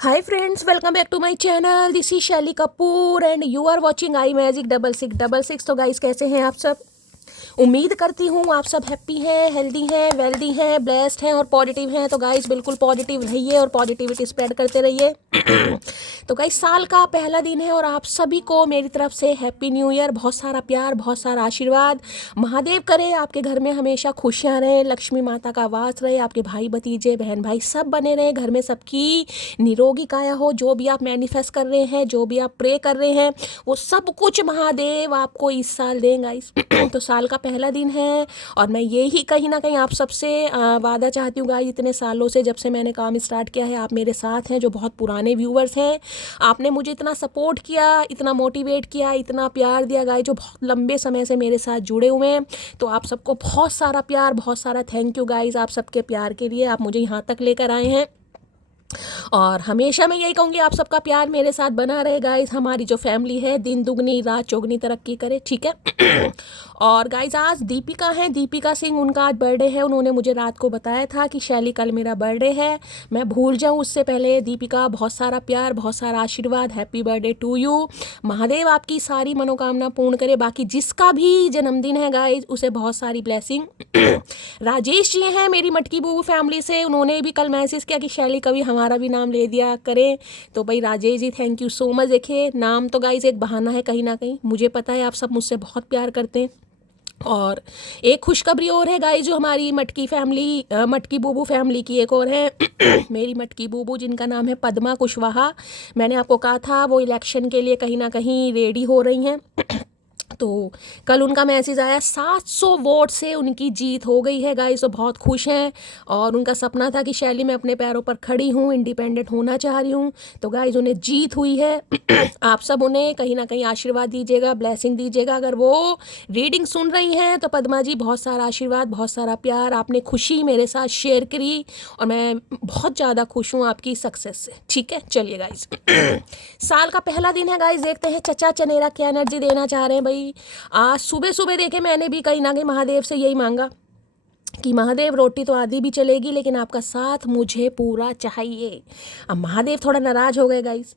Hi friends, welcome back to my channel. This is Shelly Kapoor and you are watching I magic 6666। तो guys कैसे हैं आप सब? उम्मीद करती हूँ आप सब हैप्पी हैं, हेल्दी हैं, वेल्दी हैं, ब्लेस्ड हैं और पॉजिटिव हैं। तो गाइस बिल्कुल पॉजिटिव रहिए और पॉजिटिविटी स्प्रेड करते रहिए। तो गाइस साल का पहला दिन है और आप सभी को मेरी तरफ से हैप्पी न्यू ईयर। बहुत सारा प्यार, बहुत सारा आशीर्वाद। महादेव करे आपके घर में हमेशा खुशियाँ रहें, लक्ष्मी माता का वास रहे, आपके भाई भतीजे बहन भाई सब बने रहें, घर में सबकी निरोगी काया हो। जो भी आप मैनिफेस्ट कर रहे हैं, जो भी आप प्रे कर रहे हैं, वो सब कुछ महादेव आपको इस साल दें गाइस। तो साल का पहला दिन है और मैं ये ही कहीं ना कहीं आप सबसे वादा चाहती हूँ गाइस। इतने सालों से जब से मैंने काम स्टार्ट किया है, आप मेरे साथ हैं, जो बहुत पुराने व्यूवर्स हैं, आपने मुझे इतना सपोर्ट किया, इतना मोटिवेट किया, इतना प्यार दिया गाइस, जो बहुत लंबे समय से मेरे साथ जुड़े हुए हैं। तो आप सबको बहुत सारा प्यार, बहुत सारा थैंक यू गाइस। आप सबके प्यार के लिए आप मुझे यहाँ तक लेकर आए हैं और हमेशा मैं यही कहूँगी आप सबका प्यार मेरे साथ बना रहे गाइस। हमारी जो फैमिली है दिन दुगनी रात चौगनी तरक्की करे, ठीक है। और गाइस आज दीपिका है, दीपिका सिंह, उनका आज बर्थडे है। उन्होंने मुझे रात को बताया था कि शैली कल मेरा बर्थडे है, मैं भूल जाऊँ उससे पहले। दीपिका बहुत सारा प्यार, बहुत सारा आशीर्वाद, happy birthday to you. Mahadev आपकी सारी मनोकामना पूर्ण करे। बाकी जिसका भी जन्मदिन है गाइस उसे बहुत सारी ब्लेसिंग। राजेश जी हैं मेरी मटकी बूबू फैमिली से, उन्होंने भी कल मैसेज किया कि शैली कभी हमारा भी नाम ले दिया करें। तो भाई Rajesh ji thank you so much. देखिए नाम तो गाइस एक बहाना है कहीं ना कहीं, मुझे पता है आप सब मुझसे बहुत प्यार करते हैं। और एक खुशखबरी और है गाइस, जो हमारी मटकी फैमिली मटकी बूबू फैमिली की एक और है। मेरी मटकी बूबू जिनका नाम है पद्मा कुशवाहा, मैंने आपको कहा था वो इलेक्शन के लिए कहीं ना कहीं रेडी हो रही हैं। तो कल उनका मैसेज आया, 700 वोट से उनकी जीत हो गई है गाइस। तो बहुत खुश हैं और उनका सपना था कि शैली मैं अपने पैरों पर खड़ी हूँ, इंडिपेंडेंट होना चाह रही हूँ। तो गाइस उन्हें जीत हुई है। आप सब उन्हें कहीं ना कहीं आशीर्वाद दीजिएगा, ब्लेसिंग दीजिएगा। अगर वो रीडिंग सुन रही हैं तो पद्मा जी बहुत सारा आशीर्वाद, बहुत सारा प्यार, आपने खुशी मेरे साथ शेयर करी और मैं बहुत ज़्यादा खुश हूँ आपकी सक्सेस से, ठीक है। चलिए गाइस साल का पहला दिन है गाइस, देखते हैं चचा चनेरा क्या एनर्जी देना चाह रहे हैं भाई। आज सुबह सुबह देखे मैंने भी कहीं ना कहीं महादेव से यही मांगा कि महादेव रोटी तो आधी भी चलेगी लेकिन आपका साथ मुझे पूरा चाहिए। अब महादेव थोड़ा नाराज हो गए गाइस।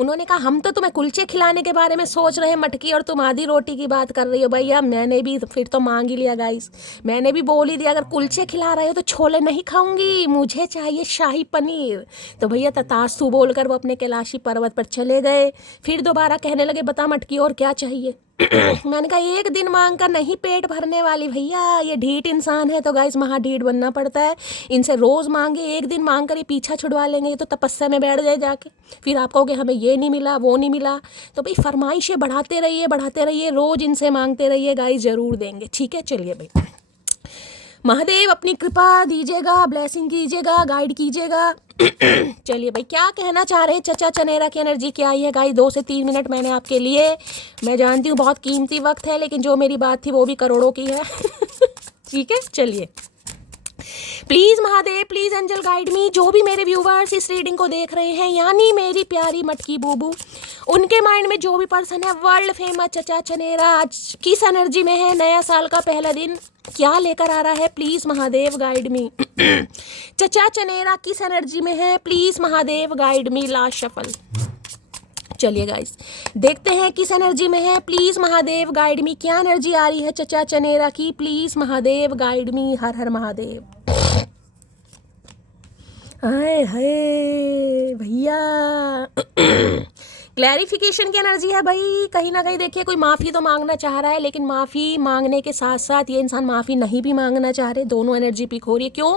उन्होंने कहा हम तो तुम्हें कुलचे खिलाने के बारे में सोच रहे हैं मटकी, और तुम आधी रोटी की बात कर रही हो। भैया मैंने भी फिर तो मांग ही लिया गाइस, मैंने भी बोल ही दिया अगर कुलचे खिला रहे हो तो छोले नहीं खाऊंगी, मुझे चाहिए शाही पनीर। तो भैया ततासू बोलकर वो अपने कैलाशी पर्वत पर चले गए। फिर दोबारा कहने लगे बता मटकी और क्या चाहिए। मैंने कहा एक दिन मांग कर नहीं पेट भरने वाली भैया, ये ढीठ इंसान है तो गाइस महाढीठ बनना पड़ता है। इनसे रोज मांगे, एक दिन मांग कर ये पीछा छुड़वा लेंगे, ये तो तपस्या में बैठ जाए जाके। फिर आप कहोगे हमें ये नहीं मिला वो नहीं मिला। तो भाई फरमाइशें बढ़ाते रहिए, बढ़ाते रहिए, रोज इनसे मांगते रहिए गाइस, जरूर देंगे, ठीक है। चलिए भाई महादेव अपनी कृपा दीजिएगा, ब्लेसिंग कीजिएगा, गाइड कीजिएगा। चलिए भाई क्या कहना चाह रहे हैं चचा चनेरा की एनर्जी क्या आई है गाइस। 2 से 3 मिनट मैंने आपके लिए, मैं जानती हूँ बहुत कीमती वक्त है लेकिन जो मेरी बात थी वो भी करोड़ों की है। ठीक है चलिए please Mahadev, please angel guide me. जो भी मेरे व्यूवर्स इस रीडिंग को देख रहे हैं, यानी मेरी प्यारी मटकी बूबू, उनके माइंड में जो भी पर्सन है वर्ल्ड फेमस चचा चनेरा आज किस एनर्जी में है, नया साल का पहला दिन क्या लेकर आ रहा है, प्लीज महादेव गाइड मी। चचा चनेरा किस एनर्जी में है, please Mahadev guide me. Last shuffle. चलिए गाइस देखते हैं किस एनर्जी में है, प्लीज महादेव गाइड मी। क्या एनर्जी आ रही है चचा चनेरा की, प्लीज महादेव गाइड मी। हर हर महादेव। हाय हाय भैया। क्लैरिफिकेशन की एनर्जी है भाई। कहीं ना कहीं देखिए कोई माफ़ी तो मांगना चाह रहा है लेकिन माफ़ी मांगने के साथ साथ ये इंसान माफ़ी नहीं भी मांगना चाह रहे। दोनों एनर्जी पिक हो रही है। क्यों?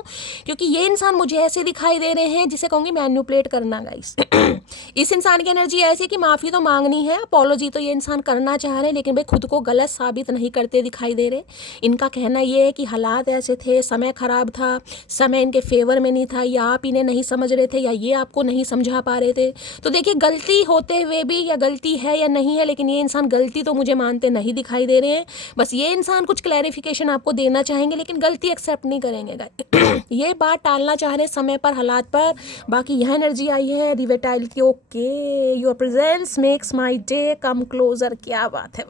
क्योंकि ये इंसान मुझे ऐसे दिखाई दे रहे हैं जिसे कहूँगी मैन्युपुलेट करना गाइस। इस इंसान की एनर्जी ऐसी कि माफ़ी तो मांगनी है, अपोलॉजी तो ये इंसान करना चाह रहे हैं लेकिन भाई खुद को गलत साबित नहीं करते दिखाई दे रहे। इनका कहना ये है कि हालात ऐसे थे, समय ख़राब था, समय इनके फेवर में नहीं था, या आप इन्हें नहीं समझ रहे थे या ये आपको नहीं समझा पा रहे थे। तो देखिए गलती होते हुए भी, या गलती है या नहीं है, लेकिन ये इंसान गलती तो मुझे मानते नहीं दिखाई दे रहे हैं। बस ये इंसान कुछ क्लैरिफिकेशन आपको देना चाहेंगे लेकिन गलती एक्सेप्ट नहीं करेंगे। ये बात टालना चाह रहे समय पर, हालात पर। बाकी यह एनर्जी आई है रिवेटाइलिटी। Okay your presence makes my day come closer. क्या बात है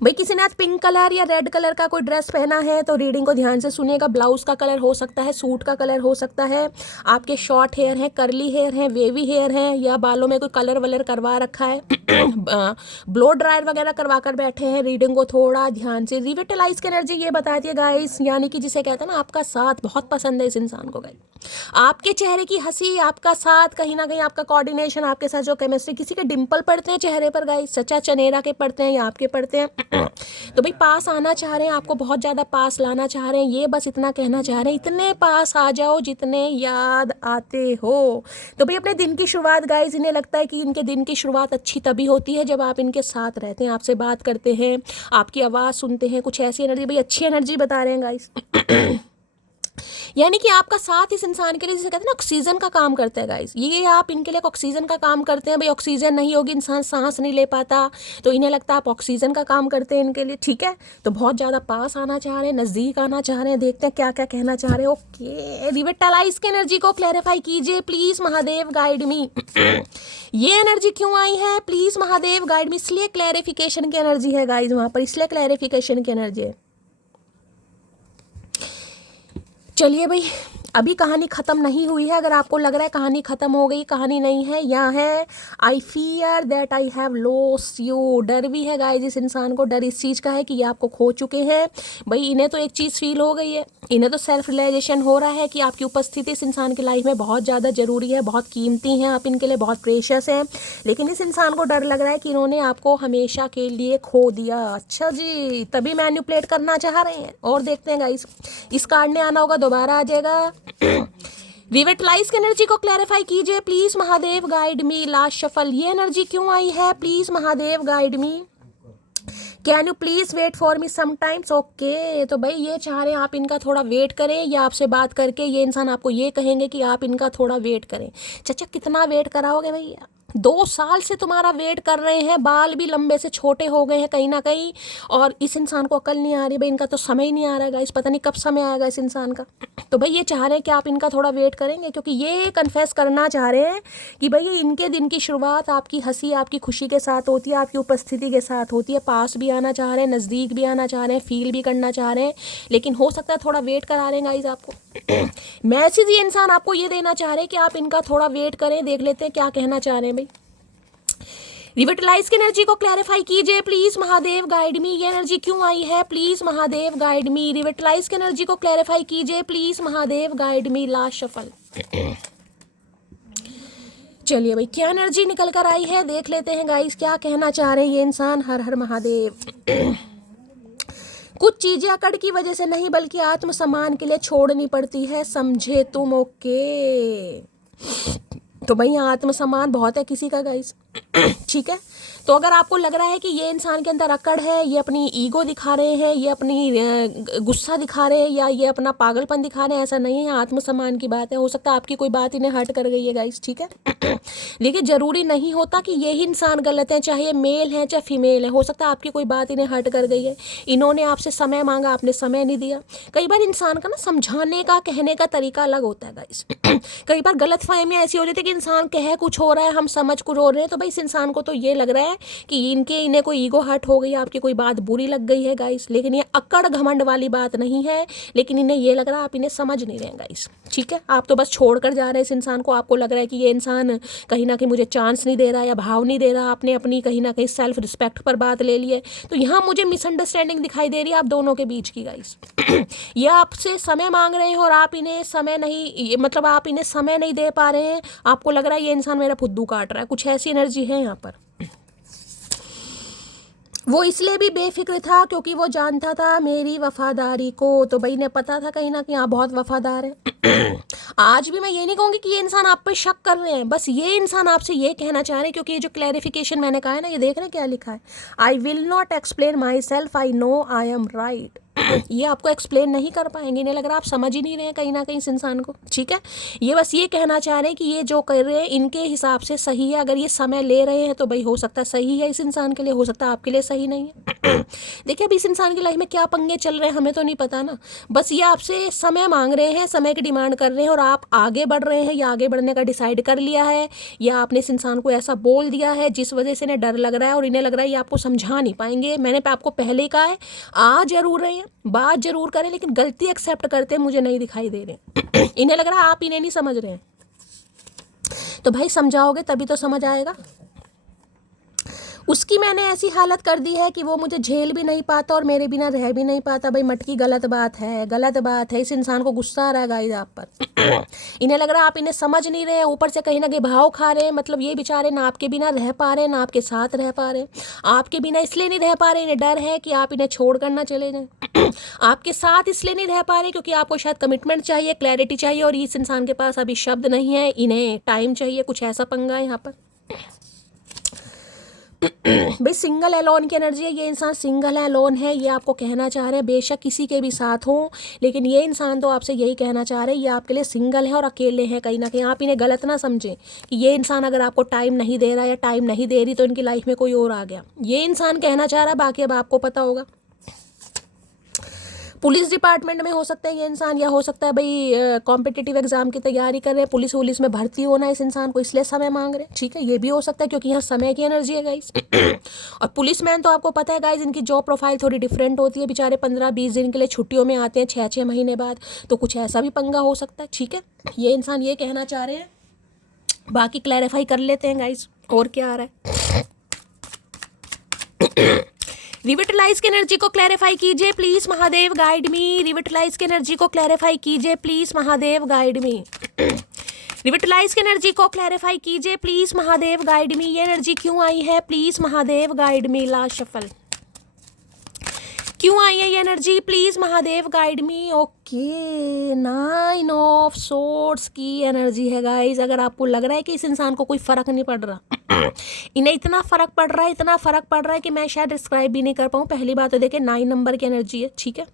भाई किसी ने आज पिंक कलर या रेड कलर का कोई ड्रेस पहना है तो रीडिंग को ध्यान से सुनिएगा। ब्लाउज का कलर हो सकता है, सूट का कलर हो सकता है, आपके शॉर्ट हेयर हैं, कर्ली हेयर हैं, वेवी हेयर हैं, या बालों में कोई कलर वलर करवा रखा है, ब्लो ड्रायर वगैरह करवा कर बैठे हैं। रीडिंग को थोड़ा ध्यान से, रिविटलाइज की एनर्जी ये बताती है गाइस, यानी कि जिसे कहते हैं ना आपका साथ बहुत पसंद है इस इंसान को गाइस। आपके चेहरे की हंसी, आपका साथ, कहीं ना कहीं आपका कोऑर्डिनेशन, आपके साथ जो केमिस्ट्री, किसी के डिंपल पड़ते हैं चेहरे पर गाइस, सच्चा चनेरा के पड़ते हैं या आपके पड़ते हैं, तो भाई पास आना चाह रहे हैं, आपको बहुत ज़्यादा पास लाना चाह रहे हैं। ये बस इतना कहना चाह रहे हैं, इतने पास आ जाओ जितने याद आते हो। तो भाई अपने दिन की शुरुआत गाइस, इन्हें लगता है कि इनके दिन की शुरुआत अच्छी तभी होती है जब आप इनके साथ रहते हैं, आपसे बात करते हैं, आपकी आवाज़ सुनते हैं, कुछ ऐसी एनर्जी, भाई अच्छी एनर्जी बता रहे हैं गाइस। यानी कि आपका साथ इस इंसान के लिए, जिसे कहते हैं ना ऑक्सीजन का काम करता है गाइस, ये आप इनके लिए ऑक्सीजन का काम करते हैं। भाई ऑक्सीजन नहीं होगी इंसान सांस नहीं ले पाता, तो इन्हें लगता है आप ऑक्सीजन का काम करते हैं इनके लिए, ठीक है। तो बहुत ज़्यादा पास आना चाह रहे हैं, नज़दीक आना चाह रहे हैं, देखते हैं क्या क्या कहना चाह रहे हैं। ओके, रिविटलाइज की एनर्जी को क्लैरिफाई कीजिए प्लीज़, महादेव गाइड मी। ये एनर्जी क्यों आई है, प्लीज़ महादेव गाइड मी, इसलिए क्लैरिफिकेशन की एनर्जी है गाइज वहाँ पर, इसलिए क्लैरिफिकेशन की एनर्जी है। चलिए भाई, अभी कहानी ख़त्म नहीं हुई है। अगर आपको लग रहा है कहानी ख़त्म हो गई, कहानी नहीं है, यहाँ है I fear that I have lost you. डर भी है गाइस इस इंसान को, डर इस चीज़ का है कि ये आपको खो चुके हैं। भाई इन्हें तो एक चीज़ फील हो गई है, इन्हें तो सेल्फ रियलाइजेशन हो रहा है कि आपकी उपस्थिति इस इंसान की लाइफ में बहुत ज़्यादा ज़रूरी है, बहुत कीमती हैं, आप इनके लिए बहुत प्रेशियस हैं। लेकिन इस इंसान को डर लग रहा है कि इन्होंने आपको हमेशा के लिए खो दिया। अच्छा जी, तभी मैनिपुलेट करना चाह रहे हैं। और देखते हैं गाइस, इस कार्ड ने आना होगा, दोबारा आ जाएगा। रिविटलाइज की एनर्जी को क्लैरिफाई कीजिए please Mahadev guide me. Last shuffle, ये एनर्जी क्यों आई है, please Mahadev guide me. Can you please wait for me sometimes. Okay, तो भाई ये चाह रहे हैं आप इनका थोड़ा वेट करें, या आपसे बात करके ये इंसान आपको ये कहेंगे कि आप इनका थोड़ा वेट करें। चाचा कितना वेट कराओगे भैया, 2 साल से तुम्हारा वेट कर रहे हैं, बाल भी लंबे से छोटे हो गए हैं कहीं ना कहीं, और इस इंसान को अकल नहीं आ रही। भाई इनका तो समय ही नहीं आ रहा है गाइस, पता नहीं कब समय आएगा इस इंसान का। तो भाई ये चाह रहे हैं कि आप इनका थोड़ा वेट करेंगे, क्योंकि ये कन्फेस करना चाह रहे हैं कि भाई इनके दिन की शुरुआत आपकी हंसी, आपकी खुशी के साथ होती है, आपकी उपस्थिति के साथ होती है। पास भी आना चाह रहे हैं, नज़दीक भी आना चाह रहे हैं, फील भी करना चाह रहे हैं, लेकिन हो सकता है थोड़ा वेट करा रहे हैं गाइस आपको। मैसेज ये इंसान आपको ये देना चाह रहे हैं कि आप इनका थोड़ा वेट करें। देख लेते हैं क्या कहना चाह रहे हैं भाई। रिविटलाइज की एनर्जी को क्लैरिफाई कीजिए प्लीज महादेव गाइड मी। ये एनर्जी क्यों आई है, प्लीज महादेव गाइड मी। रिविटलाइज की एनर्जी को क्लैरिफाई कीजिए please Mahadev guide me. Last shuffle. चलिए भाई, क्या एनर्जी निकल कर आई है, देख लेते हैं गाइस क्या कहना चाह रहे हैं ये इंसान। हर हर महादेव। कुछ चीजें अकड़ की वजह से नहीं बल्कि आत्मसम्मान के लिए छोड़नी पड़ती है, समझे तुम। ओके, तो भाई आत्मसम्मान बहुत है किसी का गाइस, ठीक है। तो अगर आपको लग रहा है कि ये इंसान के अंदर अकड़ है, ये अपनी ईगो दिखा रहे हैं, ये अपनी गुस्सा दिखा रहे हैं, या ये अपना पागलपन दिखा रहे हैं, ऐसा नहीं है, आत्मसम्मान की बात है। हो सकता है आपकी कोई बात इन्हें हर्ट कर गई है गाइस, ठीक है। लेकिन जरूरी नहीं होता कि यही इंसान गलत है, चाहे मेल है चाहे फीमेल है। हो सकता है आपकी कोई बात इन्हें हर्ट कर गई है, इन्होंने आपसे समय मांगा, आपने समय नहीं दिया। कई बार इंसान का ना समझाने का, कहने का तरीका अलग होता है गाइस। कई बार गलतफहमियां ऐसी हो जाती है कि इंसान कह कुछ हो रहा है, हम समझ कुछ हो रहे हैं, तो भाई इस इंसान को तो ये लग रहा है कि इन्हें कोई ईगो हर्ट हो गई, आपकी कोई बात बुरी लग गई है गाइस। लेकिन ये अकड़ घमंड वाली बात नहीं है, लेकिन इन्हें ये लग रहा है आप इन्हें समझ नहीं रहे हैं गाइस, ठीक है। आप तो बस छोड़कर जा रहे हैं इस इंसान को, आपको लग रहा है कि ये इंसान कहीं ना कहीं मुझे चांस नहीं दे रहा या भाव नहीं दे रहा, आपने अपनी कहीं ना कहीं सेल्फ रिस्पेक्ट पर बात ले ली है। तो यहाँ मुझे मिसअंडरस्टैंडिंग दिखाई दे रही है आप दोनों के बीच की गाइस। ये आपसे समय मांग रहे हैं और आप इन्हें समय नहीं, मतलब आप इन्हें समय नहीं दे पा रहे हैं। आपको लग रहा है ये इंसान मेरा फुद्दू काट रहा है, कुछ ऐसी एनर्जी है यहाँ पर। वो इसलिए भी बेफिक्र था क्योंकि वो जानता था मेरी वफादारी को। तो भाई ने पता था कहीं ना कहीं आप बहुत वफादार हैं। आज भी मैं ये नहीं कहूँगी कि ये इंसान आप पे शक कर रहे हैं, बस ये इंसान आपसे ये कहना चाह रहे हैं, क्योंकि ये जो क्लैरिफिकेशन मैंने कहा है ना, ये देख रहे हैं क्या लिखा है, I will not explain my self, I know I am right. ये आपको एक्सप्लेन नहीं कर पाएंगे, इन्हें लग रहा है आप समझ ही नहीं रहे हैं कहीं ना कहीं इस इंसान को, ठीक है। ये बस ये कहना चाह रहे हैं कि ये जो कर रहे हैं इनके हिसाब से सही है, अगर ये समय ले रहे हैं तो भाई हो सकता है सही है इस इंसान के लिए, हो सकता है आपके लिए सही नहीं है। देखिए अभी इस इंसान की लाइफ में क्या पंगे चल रहे हैं हमें तो नहीं पता ना, बस ये आपसे समय मांग रहे हैं, समय की डिमांड कर रहे हैं, और आप आगे बढ़ रहे हैं या आगे बढ़ने का डिसाइड कर लिया है, या आपने इस इंसान को ऐसा बोल दिया है जिस वजह से इन्हें डर लग रहा है और इन्हें लग रहा है ये आपको समझा नहीं पाएंगे। मैंने आपको पहले ही कहा है, आ जरूर रहे हैं, बात जरूर करें, लेकिन गलती एक्सेप्ट करते मुझे नहीं दिखाई दे रहे। इन्हें लग रहा है आप इन्हें नहीं समझ रहे हैं, तो भाई समझाओगे तभी तो समझ आएगा। उसकी मैंने ऐसी हालत कर दी है कि वो मुझे झेल भी नहीं पाता और मेरे बिना रह भी नहीं पाता। भाई मटकी गलत बात है, गलत बात है। इस इंसान को गुस्सा आ रहा है गाइस आप पर। इन्हें लग रहा है आप इन्हें समझ नहीं रहे हैं, ऊपर से कहीं ना कहीं भाव खा रहे हैं। मतलब ये बेचारे ना आपके बिना रह पा रहे हैं ना आपके साथ रह पा रहे हैं। आपके बिना इसलिए नहीं रह पा रहे, इन्हें डर है कि आप इन्हें छोड़ कर ना चले जाएं। आपके साथ इसलिए नहीं रह पा रहे क्योंकि आपको शायद कमिटमेंट चाहिए, क्लैरिटी चाहिए, और इस इंसान के पास अभी शब्द नहीं है, इन्हें टाइम चाहिए। कुछ ऐसा पंगा है यहाँ पर। भाई सिंगल एलोन की एनर्जी है, ये इंसान सिंगल है, एलोन है, ये आपको कहना चाह रहे हैं। बेशक किसी के भी साथ हो, लेकिन ये इंसान तो आपसे यही कहना चाह रहे हैं, ये आपके लिए सिंगल है और अकेले हैं। कहीं ना कहीं आप इन्हें गलत ना समझें कि ये इंसान अगर आपको टाइम नहीं दे रहा या टाइम नहीं दे रही तो इनकी लाइफ में कोई और आ गया। ये इंसान कहना चाह रहा है, बाकी अब आपको पता होगा। पुलिस डिपार्टमेंट में हो सकता है ये इंसान, या हो सकता है भाई कॉम्पिटिटिव एग्जाम की तैयारी कर रहे हैं, पुलिस वुलिस में भर्ती होना है इस इंसान को, इसलिए समय मांग रहे हैं। ठीक है, ये भी हो सकता है क्योंकि यहाँ समय की एनर्जी है गाइस। और पुलिस मैन तो आपको पता है गाइस, इनकी जॉब प्रोफाइल थोड़ी डिफरेंट होती है। बेचारे 15-20 दिन के लिए छुट्टियों में आते हैं, 6-6 महीने बाद, तो कुछ ऐसा भी पंगा हो सकता है। ठीक है, ये इंसान ये कहना चाह रहे हैं, बाकी क्लैरिफाई कर लेते हैं गाइस और क्या आ रहा है। रिविटलाइज की एनर्जी को क्लैरिफाई कीजिए प्लीज, महादेव गाइड मी। रिविटलाइज की एनर्जी को क्लैरिफाई कीजिए प्लीज, महादेव गाइड मी। रिविटलाइज की एनर्जी को क्लैरिफाई कीजिए प्लीज, महादेव गाइड मी। ये एनर्जी क्यों आई है please, Mahadev guide me. Last shuffle क्यों आई है ये energy please, Mahadev guide me. Okay, 9 of swords की एनर्जी है गाइस। अगर आपको लग रहा है कि इस इंसान को कोई फर्क नहीं पड़ रहा, इन्हें इतना फर्क पड़ रहा है, इतना फर्क पड़ रहा है कि मैं शायद डिस्क्राइब भी नहीं कर पाऊँ। पहली बात तो देखिए 9 नंबर की एनर्जी है। ठीक है,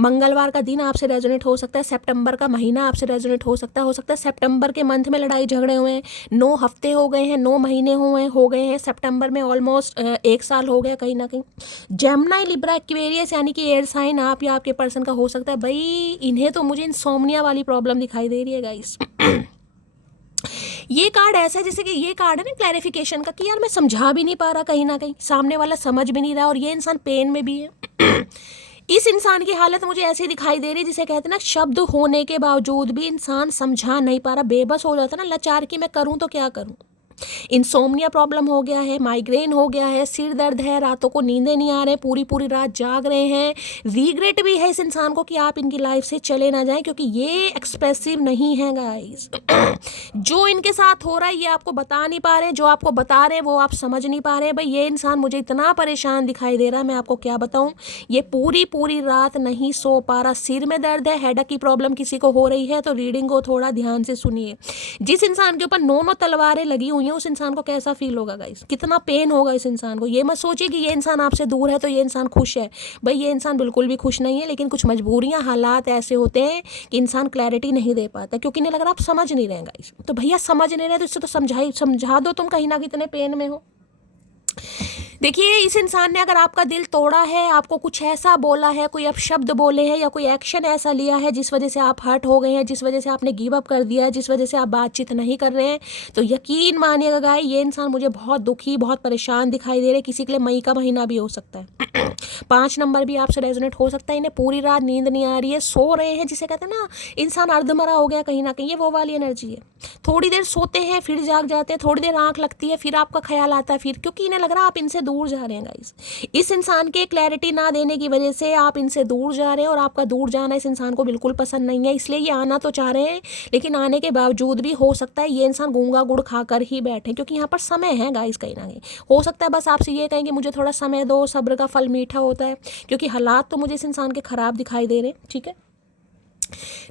मंगलवार का दिन आपसे रेजोनेट हो सकता है, सितंबर का महीना आपसे रेजोनेट हो सकता है सितंबर के मंथ में लड़ाई झगड़े हुए हैं, 9 हफ्ते हो गए हैं, 9 महीने हो गए हैं, सितंबर में ऑलमोस्ट 1 साल हो गया कहीं ना कहीं। जेमिनी, लिब्रा, एक्वेरियस यानी कि एयर साइन आप या आपके पर्सन का हो सकता है। भाई इन्हें तो मुझे इंसोम्निया वाली प्रॉब्लम दिखाई दे रही है गाइस। ये कार्ड ऐसा है जैसे कि ये कार्ड है ना क्लैरिफिकेशन का, कि यार मैं समझा भी नहीं पा रहा, कहीं ना कहीं सामने वाला समझ भी नहीं रहा, और ये इंसान पेन में भी है। इस इंसान की हालत मुझे ऐसी दिखाई दे रही है जिसे कहते हैं ना, शब्द होने के बावजूद भी इंसान समझा नहीं पा रहा, बेबस हो जाता ना, लाचार कि मैं करूं तो क्या करूं। इंसोम्निया प्रॉब्लम हो गया है, माइग्रेन हो गया है, सिर दर्द है, रातों को नींदें नहीं आ रहे, पूरी पूरी रात जाग रहे हैं। रिग्रेट भी है इस इंसान को कि आप इनकी लाइफ से चले ना जाएं, क्योंकि ये एक्सप्रेसिव नहीं है गाइस। जो इनके साथ हो रहा है ये आपको बता नहीं पा रहे, जो आपको बता रहे हैं वो आप समझ नहीं पा रहे। भाई ये इंसान मुझे इतना परेशान दिखाई दे रहा है, मैं आपको क्या बताऊं। ये पूरी पूरी रात नहीं सो पा रहा, सिर में दर्द है, हेडेक की प्रॉब्लम किसी को हो रही है तो रीडिंग को थोड़ा ध्यान से सुनिए। जिस इंसान के ऊपर 9 तलवारें लगी हुई हैं उस इंसान को कैसा फील होगा गाइस, कितना पेन होगा इस इंसान को। ये मत सोचिए कि ये इंसान आपसे दूर है तो ये इंसान खुश है। भाई ये इंसान बिल्कुल भी खुश नहीं है, लेकिन कुछ मजबूरियां, हालात ऐसे होते हैं कि इंसान क्लैरिटी नहीं दे पाता, क्योंकि इन्हें लग रहा आप समझ नहीं रहे गाइस। तो भैया समझ नहीं रहे तो इससे तो समझा दो, तुम कहीं ना कहीं इतने पेन में हो। देखिए इस इंसान ने अगर आपका दिल तोड़ा है, आपको कुछ ऐसा बोला है, कोई अपशब्द बोले हैं या कोई एक्शन ऐसा लिया है जिस वजह से आप हर्ट हो गए हैं, जिस वजह से आपने गिव अप कर दिया है, जिस वजह से आप बातचीत नहीं कर रहे हैं, तो यकीन मानिएगा गाइस ये इंसान मुझे बहुत दुखी, बहुत परेशान दिखाई दे रहे हैं। किसी के लिए मई का महीना भी हो सकता है। 5 नंबर भी आपसे रेजोनेट हो सकता है। इन्हें पूरी रात नींद नहीं आ रही है, सो रहे हैं, जिसे कहते हैं ना इंसान अर्धमरा हो गया कहीं ना कहीं, ये वो वाली एनर्जी है। थोड़ी देर सोते हैं फिर जाग जाते हैं, थोड़ी देर आंख लगती है फिर आपका ख्याल आता है, फिर क्योंकि इन्हें लग रहा है आप इनसे दूर जा रहे हैं गाइस। इस इंसान के क्लैरिटी ना देने की वजह से आप इनसे दूर जा रहे हैं, और आपका दूर जाना इस इंसान को बिल्कुल पसंद नहीं है। इसलिए ये आना तो चाह रहे हैं, लेकिन आने के बावजूद भी हो सकता है ये इंसान गूंगा गुड़ खाकर ही बैठे, क्योंकि यहाँ पर समय है गाइस। कहीं ना कहीं हो सकता है बस आपसे ये कहें कि मुझे थोड़ा समय दो, सब्र का फल मीठा होता है, क्योंकि हालात तो मुझे इस इंसान के खराब दिखाई दे रहे हैं। ठीक है,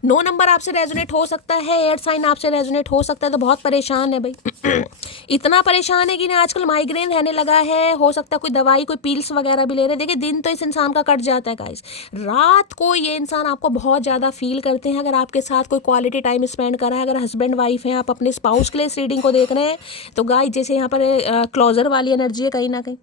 नो नंबर आपसे रेजोनेट हो सकता है, एयर साइन आपसे रेजोनेट हो सकता है, तो बहुत परेशान है भाई। इतना परेशान है कि ना आजकल माइग्रेन रहने लगा है, हो सकता है कोई दवाई कोई पिल्स वगैरह भी ले रहे हैं। देखिए दिन तो इस इंसान का कट जाता है गाइस, रात को ये इंसान आपको बहुत ज़्यादा फील करते हैं। अगर आपके साथ कोई क्वालिटी टाइम स्पेंड कर रहा है, अगर हस्बैंड वाइफ हैं, आप अपने स्पाउस के लिए इस रीडिंग को देख रहे हैं, तो गाइस जैसे यहाँ पर क्लोजर वाली एनर्जी है कहीं ना कहीं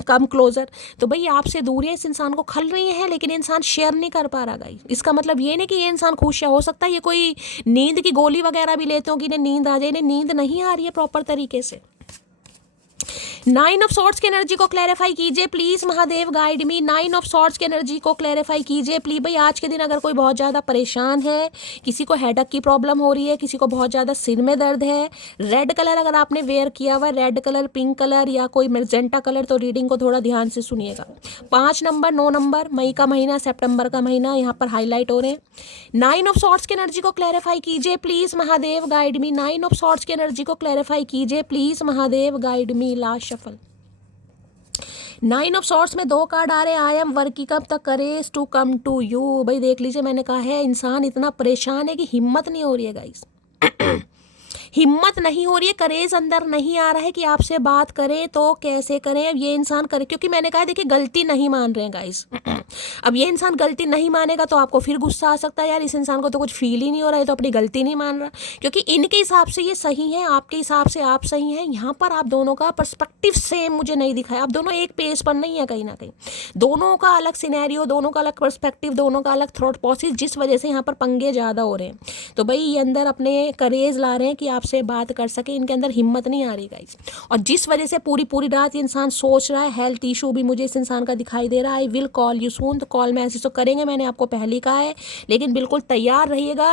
कम क्लोजर, तो भाई आपसे दूरियां इस इंसान को खल रही हैं, लेकिन इंसान शेयर नहीं कर पा रहा गाइस। इसका मतलब ये नहीं कि ये इंसान खुश है, हो सकता है ये कोई नींद की गोली वगैरह भी लेते हो कि इन्हें नींद आ जाए, इन्हें नींद नहीं आ रही है प्रॉपर तरीके से। 9 ऑफ सॉर्ड्स की एनर्जी को क्लैरिफाई कीजिए please Mahadev, guide me. 9 of swords की एनर्जी को क्लैरिफाई कीजिए प्लीज। भाई आज के दिन अगर कोई बहुत ज़्यादा परेशान है, किसी को हेडक की प्रॉब्लम हो रही है, किसी को बहुत ज़्यादा सिर में दर्द है, रेड कलर अगर आपने वेयर किया हुआ है, रेड कलर, पिंक कलर या कोई मैजेंटा कलर, तो रीडिंग को थोड़ा ध्यान से सुनिएगा। 5 नंबर, 9 नंबर, मई का महीना, सितंबर का महीना यहाँ पर हाईलाइट हो रहे हैं। 9 ऑफ सॉर्ड्स की एनर्जी को क्लैरिफाई कीजिए please Mahadev, guide me. 9 of swords की एनर्जी को क्लैरिफाई कीजिए please Mahadev, guide me. Last shuffle. 9 of swords में 2 कार्ड आ रहे हैं। I am working up the courage to come to you. भाई देख लीजिए, मैंने कहा है इंसान इतना परेशान है कि हिम्मत नहीं हो रही है गाइस। हिम्मत नहीं हो रही है, करेज अंदर नहीं आ रहा है कि आपसे बात करें तो कैसे करें। अब ये इंसान करे, क्योंकि मैंने कहा देखिए गलती नहीं मान रहे हैं गाइस। अब ये इंसान गलती नहीं मानेगा तो आपको फिर गुस्सा आ सकता है, यार इस इंसान को तो कुछ फील ही नहीं हो रहा है, तो अपनी गलती नहीं मान रहा। क्योंकि इनके हिसाब से ये सही है, आपके हिसाब से आप सही हैं। यहाँ पर आप दोनों का पर्सपेक्टिव सेम मुझे नहीं दिखाया, आप दोनों एक पेज पर नहीं है कहीं ना कहीं। दोनों का अलग सिनेरियो, दोनों का अलग पर्सपेक्टिव, दोनों का अलग थॉट प्रोसेस, जिस वजह से यहाँ पर पंगे ज़्यादा हो रहे हैं। तो भाई ये अंदर अपने करेज ला रहे हैं कि आपसे बात कर सके, इनके अंदर हिम्मत नहीं आ रही गाइस। और जिस वजह से पूरी रात ये इंसान सोच रहा है, हेल्थ इशू भी मुझे इस इंसान का दिखाई दे रहा है। आई विल कॉल यू सून, तो कॉल मैसेज तो करेंगे, मैंने आपको पहले कहा है, लेकिन बिल्कुल तैयार रहिएगा।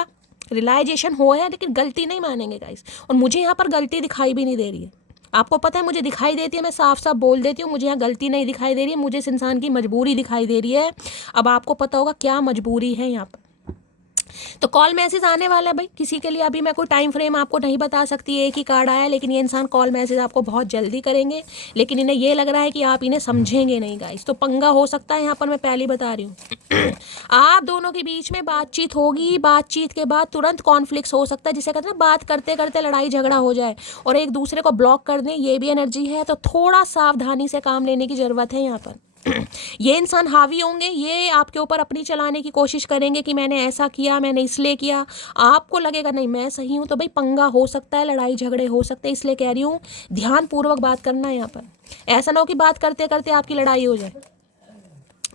रियलाइजेशन हो है, लेकिन गलती नहीं मानेंगे गाइस। और मुझे यहाँ पर गलती दिखाई भी नहीं दे रही है, आपको पता है मुझे दिखाई देती है, मैं साफ साफ बोल देती हूँ, मुझे यहाँ गलती नहीं दिखाई दे रही है, मुझे इस इंसान की मजबूरी दिखाई दे रही है। अब आपको पता होगा क्या मजबूरी है यहाँ पर। तो कॉल मैसेज आने वाला है भाई किसी के लिए, अभी मैं कोई टाइम फ्रेम आपको नहीं बता सकती, एक ही कार्ड आया, लेकिन ये इंसान कॉल मैसेज आपको बहुत जल्दी करेंगे, लेकिन इन्हें ये लग रहा है कि आप इन्हें समझेंगे नहीं गाइस। तो पंगा हो सकता है यहाँ पर, मैं पहले बता रही हूँ। आप दोनों के बीच में बातचीत होगी, बातचीत के बाद तुरंत कॉन्फ्लिक्ट हो सकता है, जिसे कहते हैं बात करते करते लड़ाई झगड़ा हो जाए और एक दूसरे को ब्लॉक कर दें, ये भी एनर्जी है। तो थोड़ा सावधानी से काम लेने की ज़रूरत है यहाँ पर। ये इंसान हावी होंगे, ये आपके ऊपर अपनी चलाने की कोशिश करेंगे कि मैंने ऐसा किया, मैंने इसलिए किया। आपको लगेगा नहीं मैं सही हूँ, तो भाई पंगा हो सकता है, लड़ाई झगड़े हो सकते हैं। इसलिए कह रही हूँ ध्यानपूर्वक बात करना है यहाँ पर। ऐसा ना हो कि बात करते करते आपकी लड़ाई हो जाए,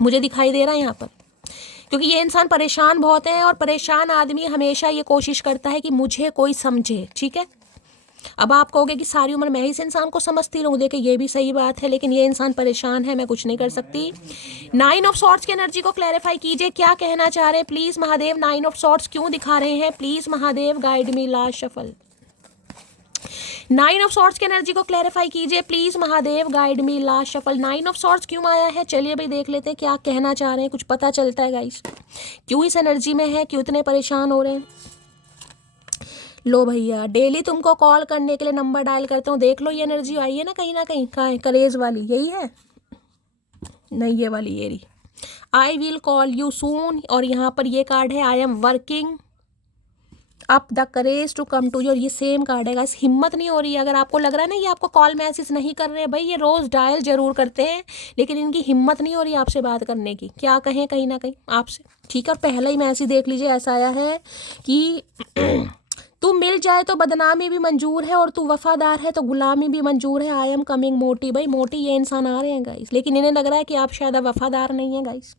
मुझे दिखाई दे रहा है यहाँ पर। क्योंकि ये इंसान परेशान बहुत है, और परेशान आदमी हमेशा ये कोशिश करता है कि मुझे कोई समझे, ठीक है। अब आप कहोगे कि सारी उम्र मैं इस इंसान को समझती रहूँ, देखिए ये भी सही बात है, लेकिन ये इंसान परेशान है, मैं कुछ नहीं कर सकती। 9 ऑफ सॉर्ट्स की एनर्जी को क्लैरिफाई कीजिए, क्या कहना चाह रहे हैं प्लीज महादेव। 9 ऑफ सॉर्ट्स क्यों दिखा रहे हैं please Mahadev, guide me. Last shuffle. 9 of swords की एनर्जी को क्लैरिफाई कीजिए please Mahadev, guide me. Last shuffle. 9 of swords क्यों आया है, चलिए भाई देख लेते हैं क्या कहना चाह रहे हैं, कुछ पता चलता है गाइस, क्यों इस एनर्जी में है, क्यों इतने परेशान हो रहे हैं। लो भैया, डेली तुमको कॉल करने के लिए नंबर डायल करते हो, देख लो ये एनर्जी आई है ना कहीं कहाँ है, करेज वाली यही है, नहीं ये वाली ये रही, I will call you soon. और यहाँ पर ये कार्ड है I am working up the courage to come to you, और ये सेम कार्ड है गाइस। हिम्मत नहीं हो रही है, अगर आपको लग रहा है ना ये आपको कॉल मैसेज नहीं कर रहे हैं, भाई ये रोज डायल जरूर करते हैं, लेकिन इनकी हिम्मत नहीं हो रही आपसे बात करने की, क्या कहें कहीं ना कहीं आपसे, ठीक है। और पहला ही मैसेज देख लीजिए, ऐसा आया है कि तू मिल जाए तो बदनामी भी मंजूर है, और तू वफादार है तो गुलामी भी मंजूर है। आई एम कमिंग मोटी। भाई मोटी ये इंसान आ रहे हैं गाइस, लेकिन इन्हें लग रहा है कि आप शायद वफादार नहीं है गाइस,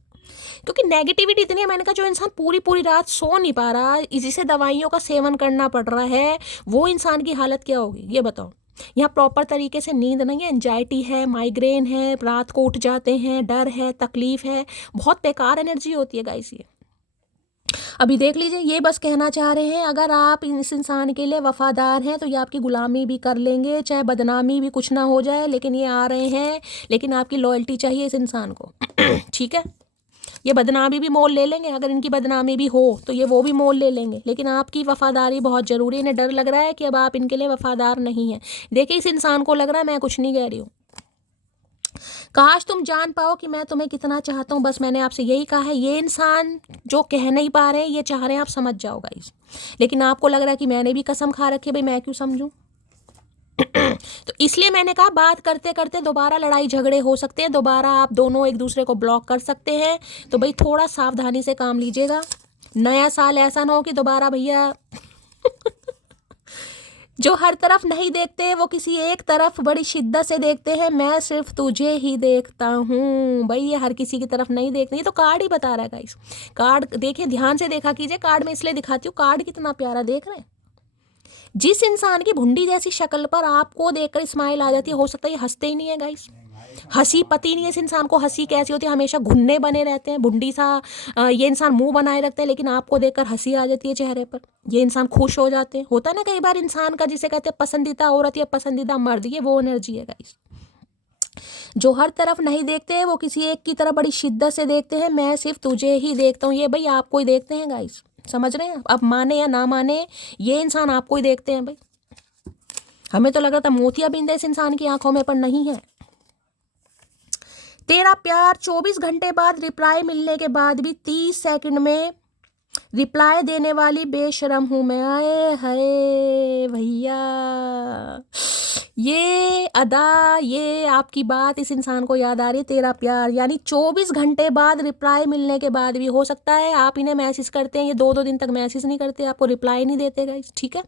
क्योंकि नेगेटिविटी इतनी है। मैंने कहा जो इंसान पूरी रात सो नहीं पा रहा, जिसे दवाइयों का सेवन करना पड़ रहा है, वो इंसान की हालत क्या होगी ये बताओ। यहाँ प्रॉपर तरीके से नींद नहीं है, एंजाइटी है, माइग्रेन है, रात को उठ जाते हैं, डर है, तकलीफ है, बहुत बेकार एनर्जी होती है गाइस ये। अभी देख लीजिए, ये बस कहना चाह रहे हैं अगर आप इस इंसान के लिए वफादार हैं तो ये आपकी गुलामी भी कर लेंगे, चाहे बदनामी भी कुछ ना हो जाए, लेकिन ये आ रहे हैं, लेकिन आपकी लॉयल्टी चाहिए इस इंसान को। ठीक है, ये बदनामी भी मोल ले लेंगे, अगर इनकी बदनामी भी हो तो ये वो भी मोल ले लेंगे, लेकिन आपकी वफादारी बहुत ज़रूरी है। इन्हें डर लग रहा है कि अब आप इनके लिए वफादार नहीं हैं। देखिए इस इंसान को लग रहा है, मैं कुछ नहीं कह रही हूँ, काश तुम जान पाओ कि मैं तुम्हें कितना चाहता हूँ। बस मैंने आपसे यही कहा है। ये इंसान जो कह नहीं पा रहे हैं, ये चाह रहे हैं आप समझ जाओ गाइस, लेकिन आपको लग रहा है कि मैंने भी कसम खा रखी है, भाई मैं क्यों समझूं। तो इसलिए मैंने कहा बात करते करते दोबारा लड़ाई झगड़े हो सकते हैं, दोबारा आप दोनों एक दूसरे को ब्लॉक कर सकते हैं। तो भाई थोड़ा सावधानी से काम लीजिएगा। नया साल ऐसा ना हो कि दोबारा भैया जो हर तरफ नहीं देखते वो किसी एक तरफ बड़ी शिद्दत से देखते हैं। मैं सिर्फ तुझे ही देखता हूँ भाई, ये हर किसी की तरफ नहीं देखते। ये तो कार्ड ही बता रहा है गाइस। कार्ड देखिए, ध्यान से देखा कीजिए। कार्ड में इसलिए दिखाती हूँ, कार्ड कितना प्यारा देख रहे हैं। जिस इंसान की भुंडी जैसी शक्ल पर आपको देखकर स्माइल आ जाती है, हो सकता है ये हंसते ही नहीं है गाइस। हंसी पति नहीं है इस इंसान को। हंसी कैसी होती है, हमेशा घुन्ने बने रहते हैं, भुंडी सा ये इंसान मुंह बनाए रखते हैं, लेकिन आपको देखकर हंसी आ जाती है चेहरे पर। ये इंसान खुश हो जाते हैं। होता है ना कई बार इंसान का, जिसे कहते हैं पसंदीदा औरत या पसंदीदा मर्द, ये वो एनर्जी है गाइस। जो हर तरफ नहीं देखते हैं वो किसी एक की तरफ बड़ी शिद्दत से देखते हैं। मैं सिर्फ तुझे ही देखता हूँ, ये भाई आपको ही देखते हैं गाइस। समझ रहे हैं? अब माने या ना माने, ये इंसान आपको ही देखते हैं भाई। हमें तो लग रहा था मोतियाबिंद है इस इंसान की आंखों में, पर नहीं है। तेरा प्यार 24 घंटे बाद रिप्लाई मिलने के बाद भी 30 सेकंड में रिप्लाई देने वाली बेशरम हूं मैं। आए हाय भैया, ये अदा, ये आपकी बात इस इंसान को याद आ रही है। तेरा प्यार यानी 24 घंटे बाद रिप्लाई मिलने के बाद भी, हो सकता है आप इन्हें मैसेज करते हैं, ये 2-2 दिन तक मैसेज नहीं करते, आपको रिप्लाई नहीं देते गाइस, ठीक है।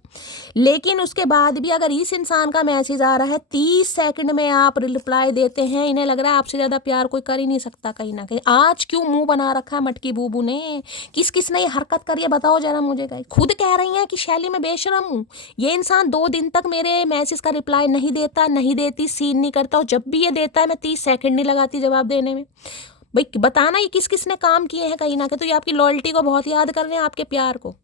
लेकिन उसके बाद भी अगर इस इंसान का मैसेज आ रहा है, 30 सेकंड में आप रिप्लाई देते हैं, इन्हें लग रहा है आपसे ज़्यादा प्यार कोई कर ही नहीं सकता कहीं ना कहीं। आज क्यों मुंह बना रखा है मटकी बूबू ने? किस किस ने ये हरकत करी है बताओ जरा मुझे गाइस। खुद कह रही हैं कि शैली मैं बेशरम हूँ। ये इंसान 2 दिन तक मेरे मैसेज का रिप्लाई नहीं देता, नहीं देती, सीन नहीं करता, और जब भी ये देता है मैं 30 सेकंड नहीं लगाती जवाब देने में। भाई बताना ये किस किस ने काम किए हैं कहीं ना कहीं। तो ये आपकी लॉयल्टी को बहुत याद कर रहे हैं, आपके प्यार को।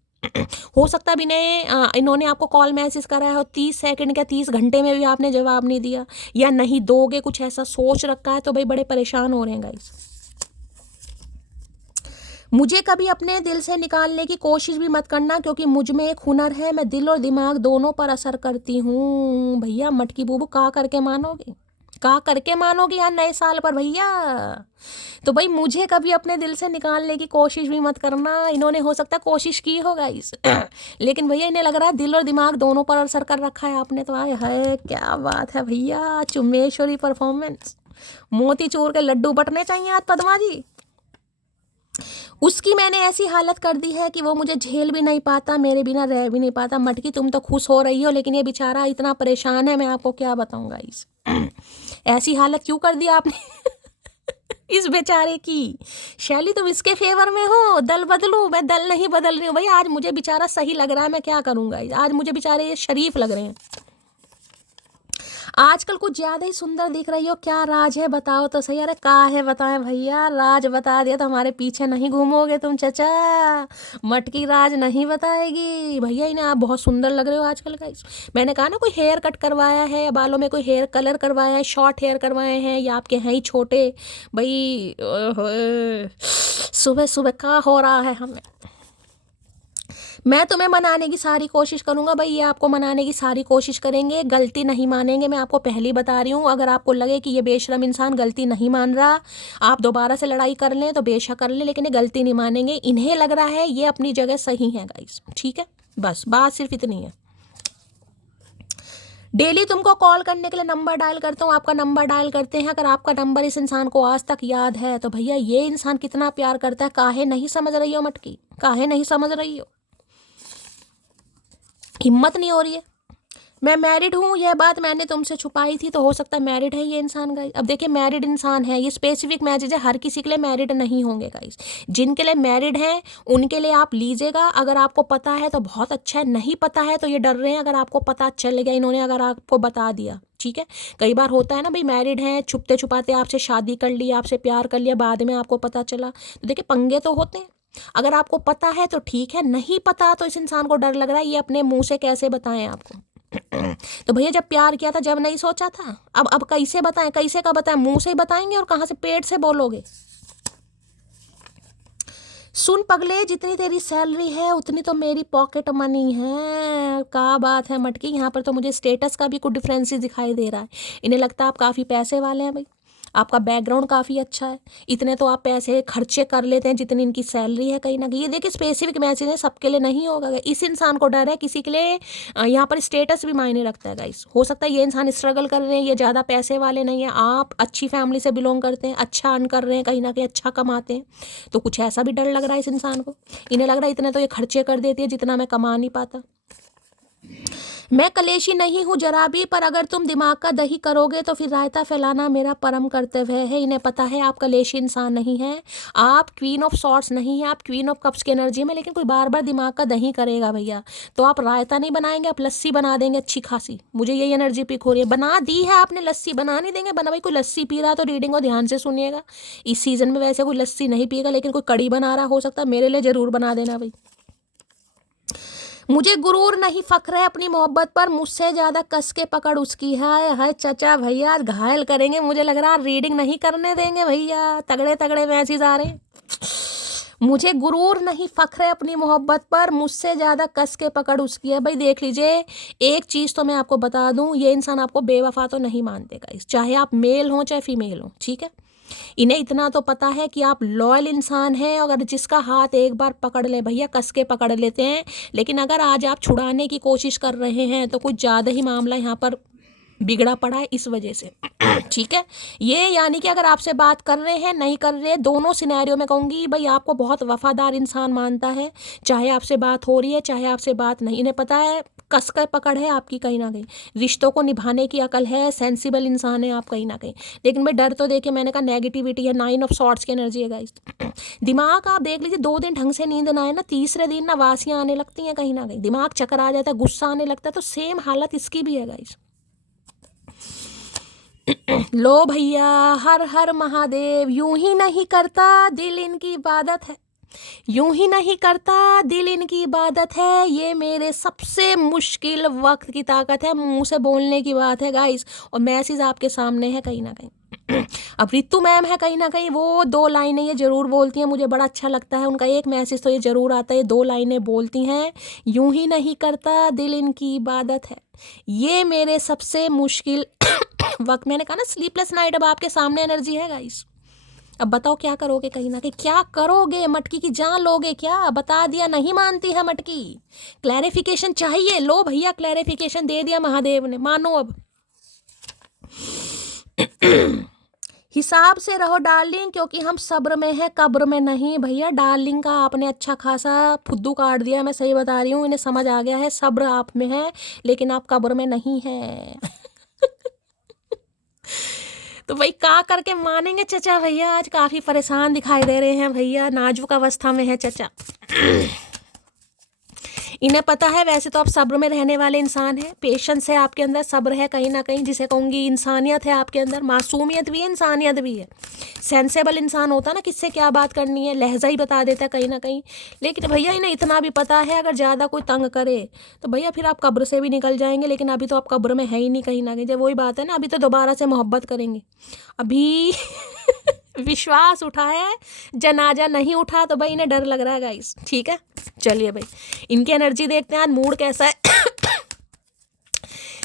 हो सकता है इन्होंने आपको कॉल मैसेज करा है और 30 सेकंड क्या 30 घंटे में भी आपने जवाब नहीं दिया, या नहीं दोगे, कुछ ऐसा सोच रखा है। तो भाई बड़े परेशान हो रहे हैं गाइस। मुझे कभी अपने दिल से निकालने की कोशिश भी मत करना, क्योंकि मुझ में एक हुनर है, मैं दिल और दिमाग दोनों पर असर करती हूँ। भैया मटकी बूबू का करके मानोगे, का करके मानोगे यार नए साल पर भैया। तो भाई मुझे कभी अपने दिल से निकालने की कोशिश भी मत करना। इन्होंने हो सकता है कोशिश की होगा इस लेकिन भैया इन्हें लग रहा है दिल और दिमाग दोनों पर असर कर रखा है आपने। तो आए हाय क्या बात है भैया, चुम्बेश्वरी परफॉर्मेंस। मोतीचूर के लड्डू बटने चाहिए आज पद्मा जी। उसकी मैंने ऐसी हालत कर दी है कि वो मुझे झेल भी नहीं पाता, मेरे बिना रह भी नहीं पाता। मटकी तुम तो खुश हो रही हो, लेकिन ये बेचारा इतना परेशान है, मैं आपको क्या बताऊंगा इस ऐसी हालत क्यों कर दी आपने इस बेचारे की। शैली तुम इसके फेवर में हो, दल बदलूं? मैं दल नहीं बदल रही हूँ भाई। आज मुझे बेचारा सही लग रहा है, मैं क्या करूंगा। आज मुझे बेचारे ये शरीफ लग रहे हैं। आजकल कुछ ज्यादा ही सुंदर दिख रही हो, क्या राज है बताओ तो सही। अरे का है बताएं भैया, राज बता दिया तो हमारे पीछे नहीं घूमोगे तुम चचा। मटकी राज नहीं बताएगी भैया। इन्हें आप बहुत सुंदर लग रहे हो आजकल का। मैंने कहा ना, कोई हेयर कट करवाया है, बालों में कोई हेयर कलर करवाया है, शॉर्ट हेयर करवाए हैं, या आपके हैं ही छोटे। भाई सुबह सुबह का हो रहा है हमें। मैं तुम्हें मनाने की सारी कोशिश करूंगा भाई, ये आपको मनाने की सारी कोशिश करेंगे, गलती नहीं मानेंगे। मैं आपको पहले ही बता रही हूँ। अगर आपको लगे कि ये बेशरम इंसान गलती नहीं मान रहा, आप दोबारा से लड़ाई कर लें तो बेशक कर लें, लेकिन ये गलती नहीं मानेंगे। इन्हें लग रहा है ये अपनी जगह सही है गाइस, ठीक है। बस बात सिर्फ इतनी है। डेली तुमको कॉल करने के लिए नंबर डायल करता हूँ, आपका नंबर डायल करते हैं। अगर आपका नंबर इस इंसान को आज तक याद है तो भैया ये इंसान कितना प्यार करता है। काहे नहीं समझ रही हो मटकी, काहे नहीं समझ रही हो? हिम्मत नहीं हो रही है। मैं मैरिड हूँ, यह बात मैंने तुमसे छुपाई थी, तो हो सकता है मैरिड है ये इंसान गाइस। अब देखिए मैरिड इंसान है, ये स्पेसिफिक मैसेज है, हर किसी के लिए मैरिड नहीं होंगे गाइस। जिनके लिए मैरिड हैं उनके लिए आप लीजिएगा। अगर आपको पता है तो बहुत अच्छा है, नहीं पता है तो ये डर रहे हैं। अगर आपको पता चल गया, इन्होंने अगर आपको बता दिया, ठीक है। कई बार होता है ना भाई, मैरिड हैं, छुपते छुपाते आपसे शादी कर ली, आपसे प्यार कर लिया, बाद में आपको पता चला, तो देखिए पंगे तो होते हैं। अगर आपको पता है तो ठीक है, नहीं पता तो इस इंसान को डर लग रहा है, ये अपने मुंह से कैसे बताएं आपको। तो भैया जब प्यार किया था, जब नहीं सोचा था, अब कैसे बताएं, कैसे का बताएं? मुंह से ही बताएंगे और कहाँ से, पेट से बोलोगे? सुन पगले, जितनी तेरी सैलरी है उतनी तो मेरी पॉकेट मनी है। क्या बात है मटकी, यहाँ पर तो मुझे स्टेटस का भी कुछ डिफरेंसेस दिखाई दे रहा है। इन्हें लगता है आप काफ़ी पैसे वाले हैं भाई। आपका बैकग्राउंड काफ़ी अच्छा है, इतने तो आप पैसे खर्चे कर लेते हैं जितनी इनकी सैलरी है कहीं ना कहीं। ये देखिए स्पेसिफिक मैसेज है, सबके लिए नहीं होगा। इस इंसान को डर है, किसी के लिए यहाँ पर स्टेटस भी मायने रखता है गाइस। हो सकता है ये इंसान स्ट्रगल कर रहे हैं, ये ज़्यादा पैसे वाले नहीं है, आप अच्छी फैमिली से बिलोंग करते हैं, अच्छा अर्न कर रहे हैं कहीं ना कहीं, अच्छा कमाते हैं, तो कुछ ऐसा भी डर लग रहा है इस इंसान को। इन्हें लग रहा है इतने तो ये खर्चे कर देती है जितना मैं कमा नहीं पाता। मैं कलेशी नहीं हूँ जरा भी, पर अगर तुम दिमाग का दही करोगे तो फिर रायता फैलाना मेरा परम कर्तव्य है। इन्हें पता है आप कलेशी इंसान नहीं हैं, आप क्वीन ऑफ सॉर्ट्स नहीं हैं, आप क्वीन ऑफ कप्स की एनर्जी में। लेकिन कोई बार बार दिमाग का दही करेगा भैया, तो आप रायता नहीं बनाएंगे, आप लस्सी बना देंगे अच्छी खासी। मुझे यही एनर्जी पिक हो रही है। बना दी है आपने लस्सी, बना नहीं देंगे? बना भाई, कोई लस्सी पी रहा तो रीडिंग को ध्यान से सुनिएगा। इस सीजन में वैसे कोई लस्सी नहीं पिएगा, लेकिन कोई कड़ी बना रहा हो सकता है, मेरे लिए ज़रूर बना देना भाई। मुझे गुरूर नहीं, फख्र है अपनी मोहब्बत पर, मुझसे ज़्यादा कस के पकड़ उसकी है। हाय चचा भैया आज घायल करेंगे, मुझे लग रहा है रीडिंग नहीं करने देंगे भैया, तगड़े तगड़े मैसेज आ रहे हैं। मुझे गुरूर नहीं, फख्र है अपनी मोहब्बत पर, मुझसे ज़्यादा कस के पकड़ उसकी है। भाई देख लीजिए, एक चीज़ तो मैं आपको बता दूं, ये इंसान आपको बेवफा तो नहीं मानतेगा, चाहे आप मेल हों चाहे फीमेल हों, ठीक है। इन्हें इतना तो पता है कि आप लॉयल इंसान हैं, अगर जिसका हाथ एक बार पकड़ ले भैया कस के पकड़ लेते हैं। लेकिन अगर आज आप छुड़ाने की कोशिश कर रहे हैं तो कुछ ज़्यादा ही मामला यहाँ पर बिगड़ा पड़ा है इस वजह से, ठीक है। ये यानी कि अगर आपसे बात कर रहे हैं नहीं कर रहे, दोनों सिनेरियो में कहूँगी भाई आपको बहुत वफादार इंसान मानता है, चाहे आपसे बात हो रही है चाहे आपसे बात नहीं। इन्हें पता है कस कर पकड़ है आपकी कहीं ना कहीं, रिश्तों को निभाने की अकल है, सेंसिबल इंसान है आप कहीं ना कहीं। लेकिन भाई डर तो देखिए, मैंने कहा नेगेटिविटी है, 9 ऑफ सॉर्ट्स की एनर्जी है गाइस। दिमाग आप देख लीजिए, 2 दिन ढंग से नींद ना आए ना, तीसरे दिन ना वासियाँ आने लगती हैं कहीं ना कहीं, दिमाग चक्कर आ जाता है, गुस्सा आने लगता है। तो सेम हालत इसकी भी है गाइस। लो भैया, हर हर महादेव। यूं ही नहीं करता दिल इनकी इबादत है, यूं ही नहीं करता दिल इनकी इबादत है, ये मेरे सबसे मुश्किल वक्त की ताकत है। मुंह से बोलने की बात है गाइस, और मैसेज आपके सामने है कहीं ना कहीं। अब रितु मैम है कहीं ना कहीं, वो 2 लाइनें ये ज़रूर बोलती हैं, मुझे बड़ा अच्छा लगता है उनका एक मैसेज तो ये ज़रूर आता है, 2 लाइनें बोलती हैं, यूं ही नहीं करता दिल इनकी इबादत है, ये मेरे सबसे मुश्किल वक्त। मैंने कहा ना स्लीपलेस नाइट अब आपके सामने एनर्जी है गाइस। अब बताओ क्या करोगे कहीं ना कहीं, क्या करोगे? मटकी की जान लोगे क्या? बता दिया, नहीं मानती है मटकी, क्लैरिफिकेशन चाहिए। लो भैया क्लैरिफिकेशन दे दिया महादेव ने, मानो अब। हिसाब से रहो डार्लिंग, क्योंकि हम सब्र में है कब्र में नहीं। भैया डार्लिंग का आपने अच्छा खासा फुद्दू काट दिया, मैं सही बता रही हूँ, इन्हें समझ आ गया है सब्र आप में है लेकिन आप कब्र में नहीं है। तो भाई का करके मानेंगे चचा भैया, आज काफ़ी परेशान दिखाई दे रहे हैं भैया, नाजुक अवस्था में है चचा। इन्हें पता है वैसे तो आप सब्र में रहने वाले इंसान हैं, पेशेंस है आपके अंदर, सब्र है कहीं ना कहीं, जिसे कहूँगी इंसानियत है आपके अंदर, मासूमियत भी है इंसानियत भी है। सेंसेबल इंसान होता ना, किससे क्या बात करनी है, लहजा ही बता देता है कहीं ना कहीं। लेकिन भैया इन्हें इतना भी पता है अगर ज़्यादा कोई तंग करे तो भैया फिर आप कब्र से भी निकल जाएंगे। लेकिन अभी तो आप कब्र में है ही नहीं कहीं ना कहीं, जब वही बात है ना, अभी तो दोबारा से मोहब्बत करेंगे। अभी विश्वास उठा है, जनाजा नहीं उठा, तो भाई इन्हें डर लग रहा है गाइस, ठीक है। चलिए भाई इनकी एनर्जी देखते हैं आज मूड कैसा है।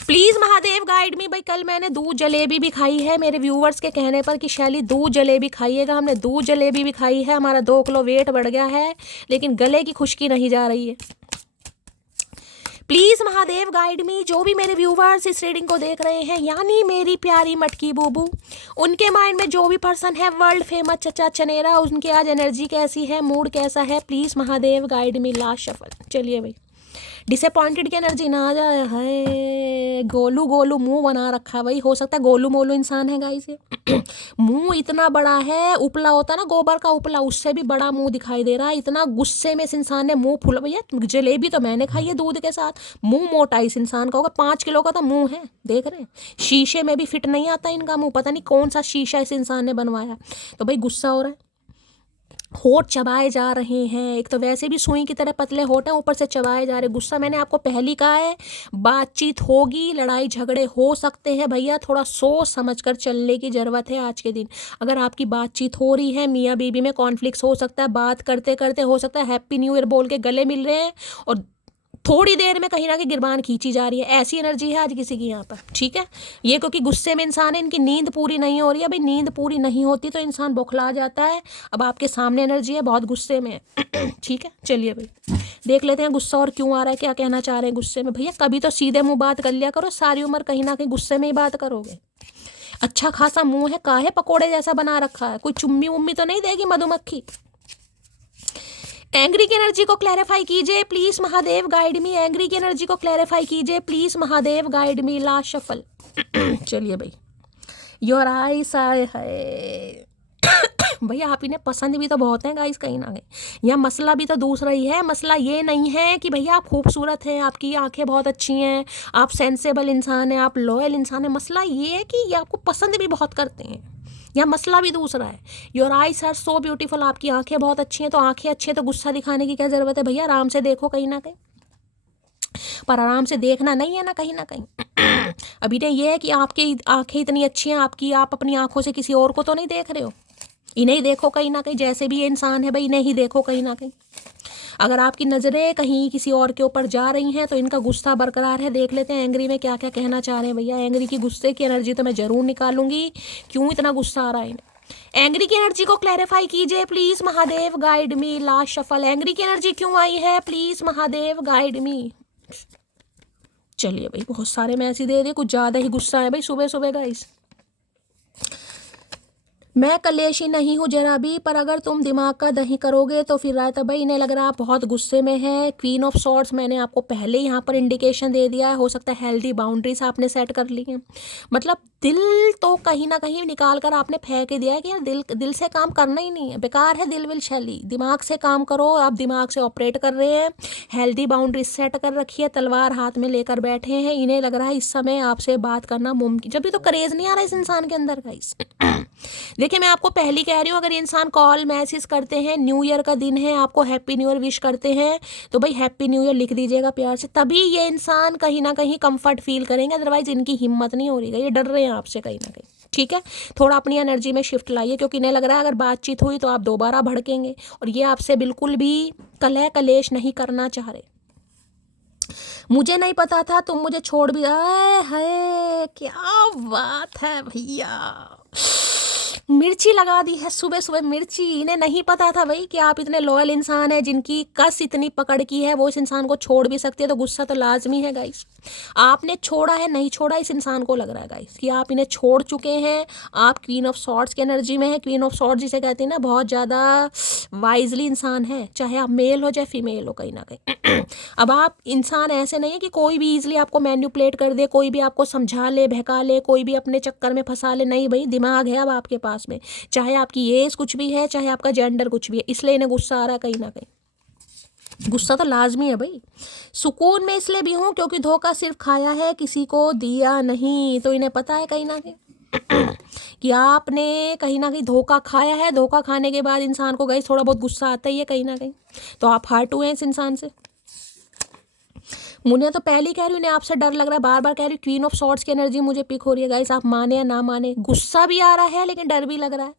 प्लीज़ महादेव गाइड मी। भाई कल मैंने दूध जलेबी भी खाई है मेरे व्यूवर्स के कहने पर कि शैली दूध जलेबी खाइएगा, हमने दूध जलेबी भी खाई है, हमारा 2 किलो वेट बढ़ गया है, लेकिन गले की खुश्की नहीं जा रही है। प्लीज़ महादेव गाइड मी। जो भी मेरे व्यूवर्स इस रीडिंग को देख रहे हैं, यानी मेरी प्यारी मटकी बूबू, उनके माइंड में जो भी पर्सन है वर्ल्ड फेमस चचा चनेरा, उनकी आज एनर्जी कैसी है, मूड कैसा है, please Mahadev guide me. Last shuffle. चलिए भाई, डिसअपॉइंटेड की एनर्जी ना आ जाए। है गोलू गोलू मुंह बना रखा है भाई, हो सकता है गोलू मोलू इंसान है गाइस ये। मुंह इतना बड़ा है, उपला होता है ना गोबर का उपला, उससे भी बड़ा मुंह दिखाई दे रहा है। इतना गुस्से में इस इंसान ने मुंह फुला। भैया जलेबी तो मैंने खाई है दूध के साथ, मुंह मोटा इस इंसान का होगा, 5 किलो का तो मुंह है, देख रहे हैं। शीशे में भी फिट नहीं आता इनका मुंह, पता नहीं कौन सा शीशा इस इंसान ने बनवाया। तो भाई गुस्सा हो रहा है, होठ चबाए जा रहे हैं, एक तो वैसे भी सुई की तरह पतले होठ हैं, ऊपर से चबाए जा रहे। गुस्सा मैंने आपको पहली कहा है, बातचीत होगी, लड़ाई झगड़े हो सकते हैं भैया, थोड़ा सोच समझ कर चलने की ज़रूरत है आज के दिन। अगर आपकी बातचीत हो रही है, मियाँ बीवी में कॉन्फ्लिक्ट हो सकता है, बात करते करते हो सकता है हैप्पी न्यू ईयर बोल के गले मिल रहे हैं और थोड़ी देर में कहीं ना कहीं गिरबान खींची जा रही है, ऐसी एनर्जी है आज किसी की यहाँ पर। ठीक है, ये क्योंकि गुस्से में इंसान है, इनकी नींद पूरी नहीं हो रही है। भाई नींद पूरी नहीं होती तो इंसान बौखला जाता है। अब आपके सामने एनर्जी है, बहुत गुस्से में है। ठीक है, चलिए भाई देख लेते हैं गुस्सा और क्यों आ रहा है, क्या कहना चाह रहे हैं गुस्से में। भैया कभी तो सीधे मुंह बात कर लिया करो, सारी उम्र कहीं ना कहीं गुस्से में ही बात करोगे। अच्छा खासा मुंह है, काहे पकोड़े जैसा बना रखा है, कोई चुम्मी उम्मी तो नहीं देगी मधुमक्खी। एंग्री की एनर्जी को क्लैरिफाई कीजिए please Mahadev, guide me. Angry की एनर्जी को क्लैरिफाई कीजिए please Mahadev, guide me. Last shuffle. चलिए भाई, योर आइस आए है। भैया आप इन्हें पसंद भी तो बहुत है गाइस कहीं ना कहीं। यह मसला भी तो दूसरा ही है। मसला ये नहीं है कि भैया आप खूबसूरत हैं, आपकी आंखें बहुत अच्छी हैं, आप सेंसेबल इंसान हैं, आप लॉयल इंसान हैं। मसला ये है कि ये आपको पसंद भी बहुत करते हैं। यह मसला भी दूसरा है। Your eyes are so beautiful, आपकी आंखें बहुत अच्छी हैं। तो आंखें अच्छी हैं तो गुस्सा दिखाने की क्या ज़रूरत है भैया, आराम से देखो कहीं ना कहीं। पर आराम से देखना नहीं है ना कहीं ना कहीं। अभी तो ये है कि आपकी आंखें इतनी अच्छी हैं आपकी, आप अपनी आंखों से किसी और को तो नहीं देख रहे हो। इन्हें ही देखो कहीं ना कहीं, जैसे भी ये इंसान है भाई इन्हें ही देखो कहीं ना कहीं। अगर आपकी नज़रें कहीं किसी और के ऊपर जा रही हैं तो इनका गुस्सा बरकरार है। देख लेते हैं एंग्री में क्या क्या कहना चाह रहे हैं भैया। एंग्री की गुस्से की एनर्जी तो मैं ज़रूर निकालूंगी, क्यों इतना गुस्सा आ रहा है इन्हें। एंग्री की एनर्जी को क्लैरिफाई कीजिए please Mahadev, guide me. Last shuffle. Angry की एनर्जी क्यों आई है प्लीज़ महादेव, गाइड मी। चलिए भाई बहुत सारे मैसेज दे दिए, कुछ ज़्यादा ही गुस्सा है भाई सुबह सुबह गाइस। मैं कलेशी नहीं हूँ जरा भी, पर अगर तुम दिमाग का दही करोगे तो फिर रायता। भाई इन्हें लग रहा है आप बहुत गुस्से में है। क्वीन ऑफ सॉर्ड्स मैंने आपको पहले यहाँ पर इंडिकेशन दे दिया है। हो सकता है हेल्दी बाउंड्रीज आपने सेट कर ली हैं। मतलब दिल तो कहीं ना कहीं निकाल कर आपने फेंक दिया है कि यार दिल से काम करना ही नहीं है, बेकार है दिल विल शैली। दिमाग से काम करो, आप दिमाग से ऑपरेट कर रहे हैं, हेल्दी बाउंड्रीज सेट कर रखी है, तलवार हाथ में लेकर बैठे हैं। इन्हें लग रहा है इस समय आपसे बात करना मुमकिन, जब भी तो करेज नहीं आ रहा इस इंसान के अंदर का। देखिए मैं आपको पहली कह रही हूँ, अगर ये इंसान कॉल मैसेज करते हैं, न्यू ईयर का दिन है, आपको हैप्पी न्यू ईयर विश करते हैं, तो भाई हैप्पी न्यू ईयर लिख दीजिएगा प्यार से, तभी ये इंसान कहीं ना कहीं कंफर्ट फील करेंगे। अदरवाइज इनकी हिम्मत नहीं हो रही है, ये डर रहे हैं आपसे कहीं ना कहीं। ठीक है, थोड़ा अपनी एनर्जी में शिफ्ट लाइए, क्योंकि इन्हें लग रहा है अगर बातचीत हुई तो आप दोबारा भड़केंगे, और ये आपसे बिल्कुल भी कलह कलेश नहीं करना चाह रहे। मुझे नहीं पता था तुम मुझे छोड़ भी। आए हाय क्या बात है भैया, मिर्ची लगा दी है सुबह सुबह मिर्ची। इन्हें नहीं पता था भाई कि आप इतने लॉयल इंसान हैं, जिनकी कस इतनी पकड़ की है, वो इस इंसान को छोड़ भी सकती है। तो गुस्सा तो लाजमी है गाइस। आपने छोड़ा है नहीं छोड़ा, इस इंसान को लग रहा है गाइस कि आप इन्हें छोड़ चुके हैं। आप क्वीन ऑफ सॉर्ड्स की एनर्जी में है। क्वीन ऑफ सॉर्ड्स जिसे कहते हैं ना, बहुत ज़्यादा वाइजली इंसान है, चाहे आप मेल हो चाहे फीमेल हो कहीं ना कहीं। अब आप इंसान ऐसे नहीं है कि कोई भी ईजिली आपको मैन्युपुलेट कर दे, कोई भी आपको समझा ले, बहका ले, कोई भी अपने चक्कर में फंसा ले। नहीं भाई, दिमाग है अब आपके पास में, चाहे आपकी एज कुछ भी है, चाहे आपका जेंडर कुछ भी है। इसलिए इन्हें गुस्सा आ रहा है कहीं ना कहीं। गुस्सा तो लाजमी है भाई। सुकून में इसलिए भी हूँ क्योंकि धोखा सिर्फ खाया है, किसी को दिया नहीं। तो इन्हें पता है कहीं ना कहीं कि आपने कहीं ना कहीं धोखा खाया है। धोखा खाने के बाद इंसान को गाइस थोड़ा बहुत गुस्सा आता ही है कहीं ना कहीं। तो आप हर्ट हुए हैं इस इंसान से। मुझे तो पहले ही कह रही हूँ, इन्हें आपसे डर लग रहा है, बार बार कह रही हूँ। क्वीन ऑफ सॉर्ड्स की एनर्जी मुझे पिक हो रही है गाइस, आप माने या ना माने। गुस्सा भी आ रहा है लेकिन डर भी लग रहा है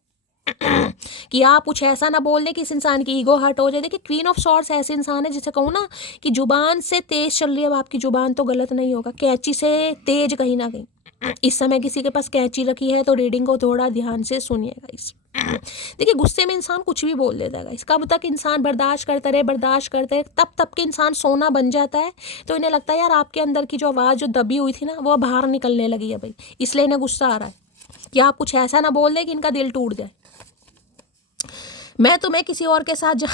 कि आप कुछ ऐसा ना बोल दें कि इस इंसान की ईगो हर्ट हो जाए। देखिए क्वीन ऑफ सॉर्ड्स ऐसे इंसान है जिसे कहूँ ना कि जुबान से तेज चल रही है। अब आपकी जुबान तो गलत नहीं होगा, कैंची से तेज कहीं ना कहीं। इस समय किसी के पास कैंची रखी है तो रीडिंग को थोड़ा ध्यान से सुनिएगा इस। देखिए गुस्से में इंसान कुछ भी बोल देता है। कब तक इंसान बर्दाश्त करते रहे तब के इंसान सोना बन जाता है। तो इन्हें लगता है यार आपके अंदर की जो आवाज़ जो दबी हुई थी ना, वो बाहर निकलने लगी है भाई। इसलिए इन्हें गुस्सा आ रहा है कि आप कुछ ऐसा ना बोल दें कि इनका दिल टूट जाए। मैं तुम्हें किसी और के साथ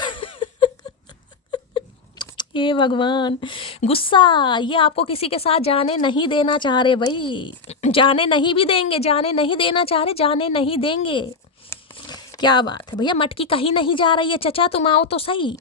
हे भगवान, गुस्सा ये आपको किसी के साथ जाने नहीं देना चाह रहे भाई। जाने नहीं भी देंगे, जाने नहीं देना चाह रहे, जाने नहीं देंगे। क्या बात है भैया, मटकी कहीं नहीं जा रही है। चचा तुम आओ तो सही।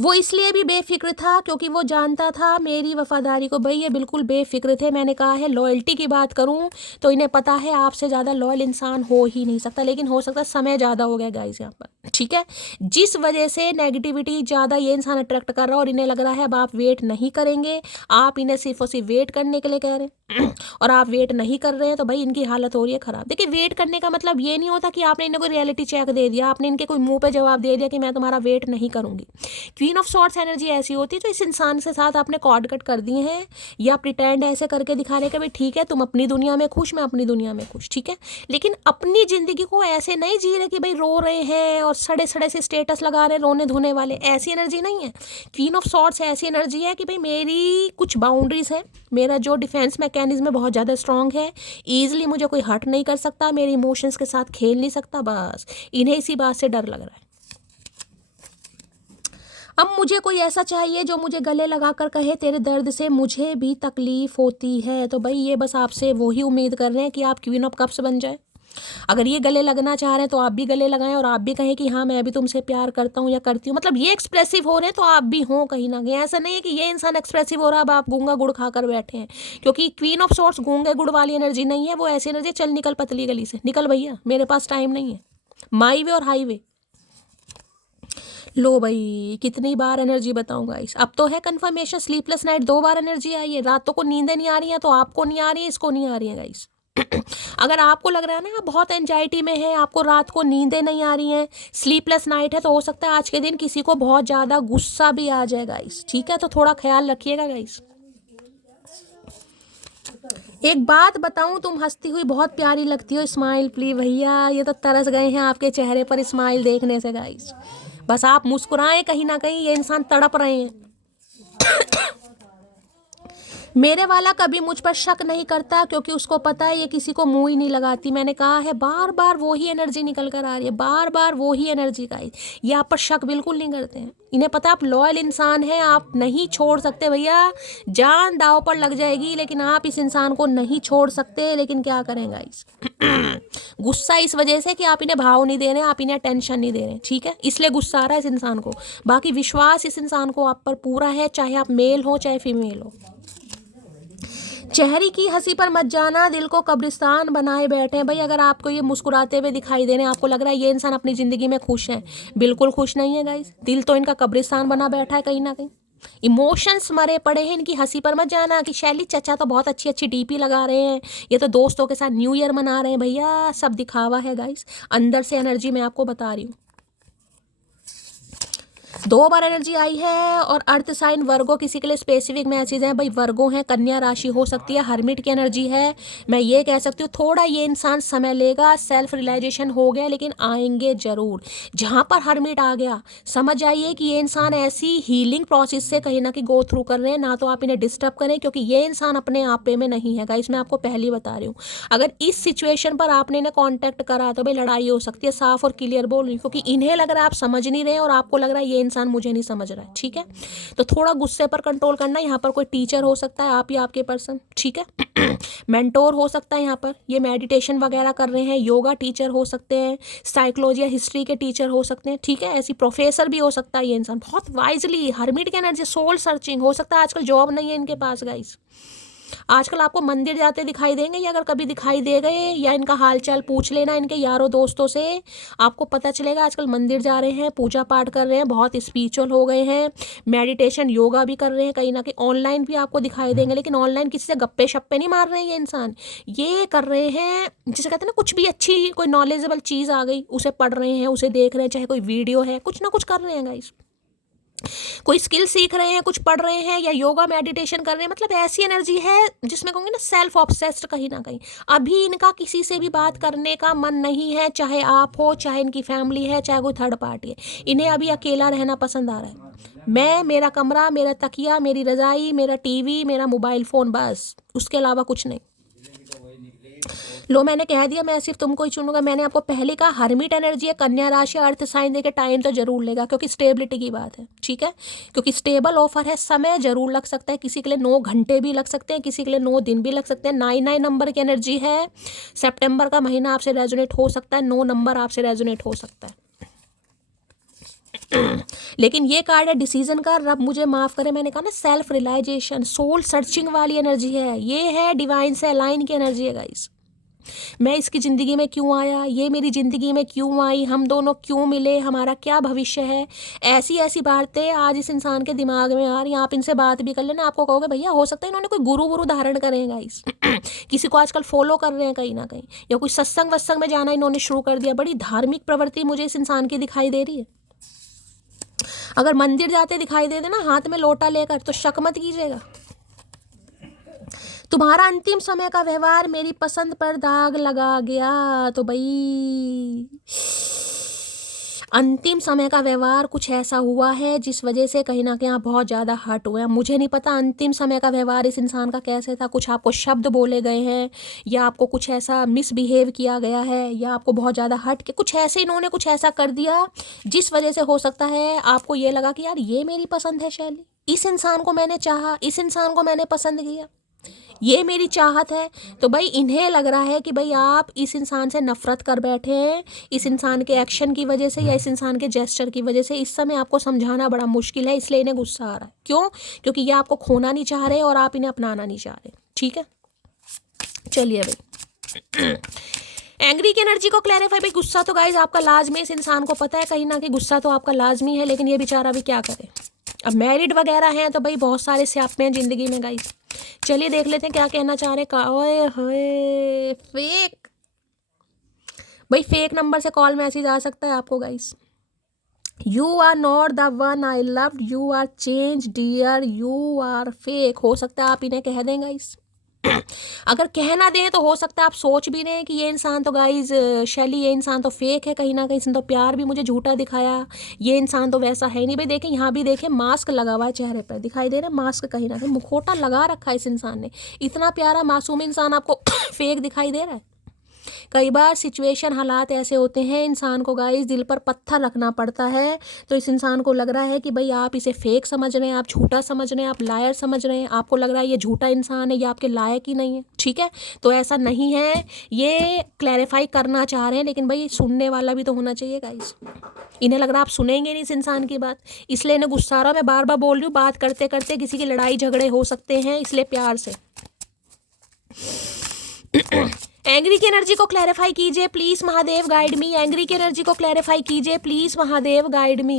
वो इसलिए भी बेफिक्र था क्योंकि वो जानता था मेरी वफादारी को। भाई ये बिल्कुल बेफिक्र थे। मैंने कहा है लॉयल्टी की बात करूं तो इन्हें पता है आपसे ज़्यादा लॉयल इंसान हो ही नहीं सकता। लेकिन हो सकता है समय ज़्यादा हो गया गाइस यहाँ पर, ठीक है, जिस वजह से नेगेटिविटी ज़्यादा ये इंसान अट्रैक्ट कर रहा है। और इन्हें लग रहा है अब आप वेट नहीं करेंगे, आप इन्हें सिर्फ और सिर्फ वेट करने के लिए कह रहे हैं और आप वेट नहीं कर रहे हैं तो भाई इनकी हालत हो रही है ख़राब। देखिए वेट करने का मतलब ये नहीं होता कि आपने इन्हें कोई रियलिटी चेक दे दिया, आपने इनके कोई मुंह पे जवाब दे दिया कि मैं तुम्हारा वेट नहीं करूँगी। क्वीन ऑफ सॉर्ड्स एनर्जी ऐसी होती है जो इस इंसान के साथ आपने कॉर्ड कट कर दिए हैं, या प्रिटेंड ऐसे करके दिखा रहे कि भाई ठीक है तुम अपनी दुनिया में खुश, मैं अपनी दुनिया में खुश, ठीक है, लेकिन अपनी जिंदगी को ऐसे नहीं जी रहे कि भाई रो रहे हैं और सड़े सड़े से स्टेटस लगा रहे, रोने धोने वाले, ऐसी एनर्जी नहीं है। क्वीन ऑफ सॉर्ड्स ऐसी एनर्जी है कि भाई मेरी कुछ बाउंड्रीज है, मेरा जो डिफेंस मैकेनिज्म है बहुत ज़्यादा स्ट्रांग है, ईजिली मुझे कोई हर्ट नहीं कर सकता, मेरे इमोशंस के साथ खेल नहीं सकता, बस इन्हें इसी बात से डर लग रहा है। अब मुझे कोई ऐसा चाहिए जो मुझे गले लगा कर कहे तेरे दर्द से मुझे भी तकलीफ होती है। तो भाई ये बस आपसे वही उम्मीद कर रहे हैं कि आप क्वीन ऑफ कप्स बन जाए। अगर ये गले लगना चाह रहे हैं तो आप भी गले लगाएं और आप भी कहें कि हाँ मैं भी तुमसे प्यार करता हूँ या करती हूँ। मतलब ये एक्सप्रेसिव हो रहे हैं तो आप भी हो कहीं ना कहीं। ऐसा नहीं है कि ये इंसान एक्सप्रेसिव हो रहा है अब आप गूंगा गुड़ खाकर बैठे हैं, क्योंकि क्वीन ऑफ सॉर्ट्स गूंगे गुड़ वाली एनर्जी नहीं है। वो ऐसी एनर्जी, चल निकल पतली गली से, निकल भैया मेरे पास टाइम नहीं है, माई वे और हाईवे। लो भाई कितनी बार एनर्जी बताऊंगा इस, अब तो है कंफर्मेशन, स्लीपलेस नाइट 2 बार एनर्जी आई है। रातों को नींदें नहीं आ रही हैं तो आपको नहीं आ रही है, इसको नहीं आ रही है गाइस। अगर आपको लग रहा है ना आप बहुत एंजाइटी में है, आपको रात को नींदें नहीं आ रही हैं, स्लीपलेस नाइट है, तो हो सकता है आज के दिन किसी को बहुत ज़्यादा गुस्सा भी आ जाए गाइस, ठीक है, तो थोड़ा ख्याल रखिएगा गाइस। एक बात बताऊं, तुम हंसती हुई बहुत प्यारी लगती हो, स्माइल प्लीज। भैया ये तो तरस गए हैं आपके चेहरे पर स्माइल देखने से गाइस। बस आप मुस्कुराएं, कहीं ना कहीं ये इंसान तड़प रहे हैं। मेरे वाला कभी मुझ पर शक नहीं करता क्योंकि उसको पता है ये किसी को मुंह ही नहीं लगाती। मैंने कहा है बार बार वो ही एनर्जी निकल कर आ रही है, बार बार वो ही एनर्जी का ही। ये आप पर शक बिल्कुल नहीं करते हैं, इन्हें पता है आप लॉयल इंसान हैं, आप नहीं छोड़ सकते भैया, जान दाव पर लग जाएगी लेकिन आप इस इंसान को नहीं छोड़ सकते। लेकिन क्या करेंगे इस गुस्सा इस वजह से कि आप इन्हें भाव नहीं दे रहे, आप इन्हें टेंशन नहीं दे रहे, ठीक है, इसलिए गुस्सा आ रहा है इस इंसान को। बाकी विश्वास इस इंसान को आप पर पूरा है, चाहे आप मेल हो चाहे फीमेल हो। चेहरे की हंसी पर मत जाना, दिल को कब्रिस्तान बनाए बैठे हैं। भाई अगर आपको ये मुस्कुराते हुए दिखाई दे रहे हैं, आपको लग रहा है ये इंसान अपनी ज़िंदगी में खुश है, बिल्कुल खुश नहीं है गाइस। दिल तो इनका कब्रिस्तान बना बैठा है कहीं ना कहीं, इमोशंस मरे पड़े हैं। इनकी हंसी पर मत जाना कि शैली चचा तो बहुत अच्छी अच्छी डीपी लगा रहे हैं, ये तो दोस्तों के साथ न्यू ईयर मना रहे हैं। भैया सब दिखावा है गाइस, अंदर से एनर्जी मैं आपको बता रही हूँ। 2 बार एनर्जी आई है और अर्थ साइन वर्गो किसी के लिए स्पेसिफिक मैसेज है। भाई वर्गो है, कन्या राशि हो सकती है, हर्मिट की एनर्जी है। मैं ये कह सकती हूँ थोड़ा ये इंसान समय लेगा, सेल्फ रियलाइजेशन हो गया लेकिन आएंगे जरूर। जहाँ पर हर्मिट आ गया समझ जाइए कि ये इंसान ऐसी हीलिंग प्रोसेस से कहीं ना कहीं गो थ्रू कर रहे हैं। ना तो आप इन्हें डिस्टर्ब करें क्योंकि ये इंसान अपने आप पे में नहीं है गाइस, मैं आपको पहले बता रही हूँ। अगर इस सिचुएशन पर आपने इन्हें कॉन्टैक्ट करा तो भाई लड़ाई हो सकती है, साफ और क्लियर बोल रही हूँ, क्योंकि इन्हें लग रहा है आप समझ नहीं रहे और आपको लग रहा है ये इंसान मुझे नहीं समझ रहा है, ठीक है। तो थोड़ा गुस्से पर कंट्रोल करना। यहाँ पर कोई टीचर हो सकता है, आप या आपके पर्सन, ठीक है। मेंटोर हो सकता है, यहाँ पर ये मेडिटेशन वगैरह कर रहे हैं, योगा टीचर हो सकते हैं, साइकोलॉजी या हिस्ट्री के टीचर हो सकते हैं, ठीक है। ऐसी प्रोफेसर भी हो सकता है ये इंसान, बहुत वाइजली। हर्मिट की एनर्जी, सोल सर्चिंग हो सकता है। आजकल जॉब नहीं है इनके पास गाइस, आजकल आपको मंदिर जाते दिखाई देंगे, या अगर कभी दिखाई दे गए या इनका हालचाल पूछ लेना इनके यारों दोस्तों से, आपको पता चलेगा आजकल मंदिर जा रहे हैं, पूजा पाठ कर रहे हैं, बहुत स्पिरिचुअल हो गए हैं, मेडिटेशन योगा भी कर रहे हैं, कहीं ना कहीं ऑनलाइन भी आपको दिखाई देंगे। लेकिन ऑनलाइन किसी से गप्पे शप्पे नहीं मार रहे हैं ये इंसान, ये कर रहे हैं जिसे कहते हैं ना, कुछ भी अच्छी कोई नॉलेजेबल चीज़ आ गई उसे पढ़ रहे हैं, उसे देख रहे हैं, चाहे कोई वीडियो है, कुछ ना कुछ कर रहे हैं गाइस, कोई स्किल सीख रहे हैं, कुछ पढ़ रहे हैं या योगा मेडिटेशन कर रहे हैं। मतलब ऐसी एनर्जी है जिसमें कहूँगी ना सेल्फ ऑब्सेस्ड कहीं ना कहीं। अभी इनका किसी से भी बात करने का मन नहीं है, चाहे आप हो, चाहे इनकी फैमिली है, चाहे कोई थर्ड पार्टी है। इन्हें अभी अकेला रहना पसंद आ रहा है। मैं, मेरा कमरा, मेरा तकिया, मेरी रजाई, मेरा टीवी, मेरा मोबाइल फ़ोन, बस, उसके अलावा कुछ नहीं। लो मैंने कह दिया मैं सिर्फ तुमको ही चुनूंगा। मैंने आपको पहले कहा हर्मिट एनर्जी है, कन्या राशि, अर्थ साइन देके टाइम तो जरूर लेगा क्योंकि स्टेबिलिटी की बात है, ठीक है, क्योंकि स्टेबल ऑफर है। समय जरूर लग सकता है, किसी के लिए 9 घंटे भी लग सकते हैं, किसी के लिए 9 दिन भी लग सकते हैं। 99 नंबर की एनर्जी है, सितंबर का महीना आपसे रेजोनेट हो सकता है, 9 नंबर आपसे रेजोनेट हो सकता है। लेकिन ये कार्ड है डिसीजन का। रब मुझे माफ करे, मैंने कहा ना सेल्फ रियलाइजेशन, सोल सर्चिंग वाली एनर्जी है, ये है डिवाइन से अलाइन की एनर्जी है गाइस। मैं इसकी ज़िंदगी में क्यों आया, ये मेरी ज़िंदगी में क्यों आई, हम दोनों क्यों मिले, हमारा क्या भविष्य है, ऐसी ऐसी बातें आज इस इंसान के दिमाग में आ रही हैं। आप इनसे बात भी कर लेना, आपको कहोगे भैया हो सकता है इन्होंने कोई गुरु वुरु धारण करें गाइस। किसी को आजकल फॉलो कर रहे हैं कहीं ना कहीं, या कोई सत्संग वत्संग में जाना इन्होंने शुरू कर दिया। बड़ी धार्मिक प्रवृत्ति मुझे इस इंसान की दिखाई दे रही है। अगर मंदिर जाते दिखाई दे देना हाथ में लोटा लेकर तो शक मत कीजिएगा। तुम्हारा अंतिम समय का व्यवहार मेरी पसंद पर दाग लगा गया। तो भाई अंतिम समय का व्यवहार कुछ ऐसा हुआ है जिस वजह से कहीं ना कहीं आप बहुत ज़्यादा हर्ट हुए हैं। मुझे नहीं पता अंतिम समय का व्यवहार इस इंसान का कैसे था, कुछ आपको शब्द बोले गए हैं या आपको कुछ ऐसा मिसबिहेव किया गया है या आपको बहुत ज़्यादा हर्ट के कुछ ऐसे इन्होंने कुछ ऐसा कर दिया जिस वजह से हो सकता है आपको ये लगा कि यार ये मेरी पसंद है शैली, इस इंसान को मैंने चाहा, इस इंसान को मैंने पसंद किया, ये मेरी चाहत है। तो भाई इन्हें लग रहा है कि भाई आप इस इंसान से नफरत कर बैठे हैं इस इंसान के एक्शन की वजह से या इस इंसान के जेस्चर की वजह से। इस समय आपको समझाना बड़ा मुश्किल है, इसलिए इन्हें गुस्सा आ रहा है। क्यों? क्योंकि ये आपको खोना नहीं चाह रहे और आप इन्हें अपनाना नहीं चाह रहे। ठीक है, चलिए भाई एंग्री की एनर्जी को क्लैरिफाई। भाई गुस्सा तो गाइज आपका लाजमी, इस इंसान को पता है कहीं ना कहीं गुस्सा तो आपका लाजमी है, लेकिन ये बेचारा भी क्या करे। अब मैरिड वगैरह हैं तो भाई बहुत सारे स्यापे हैं जिंदगी में गाइज। चलिए देख लेते हैं क्या कहना चाह रहे हैं। ओए होए फेक, भाई फेक नंबर से कॉल मैसेज आ सकता है आपको guys. You are not the one I loved, you are change dear, you are fake. हो सकता है आप इन्हें कह दें गाइस। अगर कह ना दें तो हो सकता है आप सोच भी रहे हैं कि ये इंसान तो गाइज शैली, ये इंसान तो फेक है, कहीं ना कहीं इसने तो प्यार भी मुझे झूठा दिखाया, ये इंसान तो वैसा है नहीं। भाई देखें यहाँ भी देखें मास्क लगा हुआ है चेहरे पर, दिखाई दे रहा है मास्क, कहीं ना कहीं मुखौटा लगा रखा है इस इंसान ने। इतना प्यारा मासूम इंसान आपको फेक दिखाई दे रहा है। कई बार सिचुएशन हालात ऐसे होते हैं इंसान को गाइस दिल पर पत्थर रखना पड़ता है। तो इस इंसान को लग रहा है कि भाई आप इसे फेक समझ रहे हैं, आप झूठा समझ रहे हैं, आप लायर समझ रहे हैं, आपको लग रहा है ये झूठा इंसान है, ये आपके लायक ही नहीं है। ठीक है, तो ऐसा नहीं है, ये क्लैरिफाई करना चाह रहे हैं, लेकिन भाई सुनने वाला भी तो होना चाहिए गाइस। इन्हें लग रहा है आप सुनेंगे नहीं इस इंसान की बात, इसलिए इन्हें गुस्सा आ रहा है। मैं बार बार बोल रही हूँ, बात करते करते किसी की लड़ाई झगड़े हो सकते हैं, इसलिए प्यार से। एंग्री की एनर्जी को क्लैरिफाई कीजिए please Mahadev guide me. Angry की एनर्जी को क्लैरिफाई कीजिए please Mahadev guide me.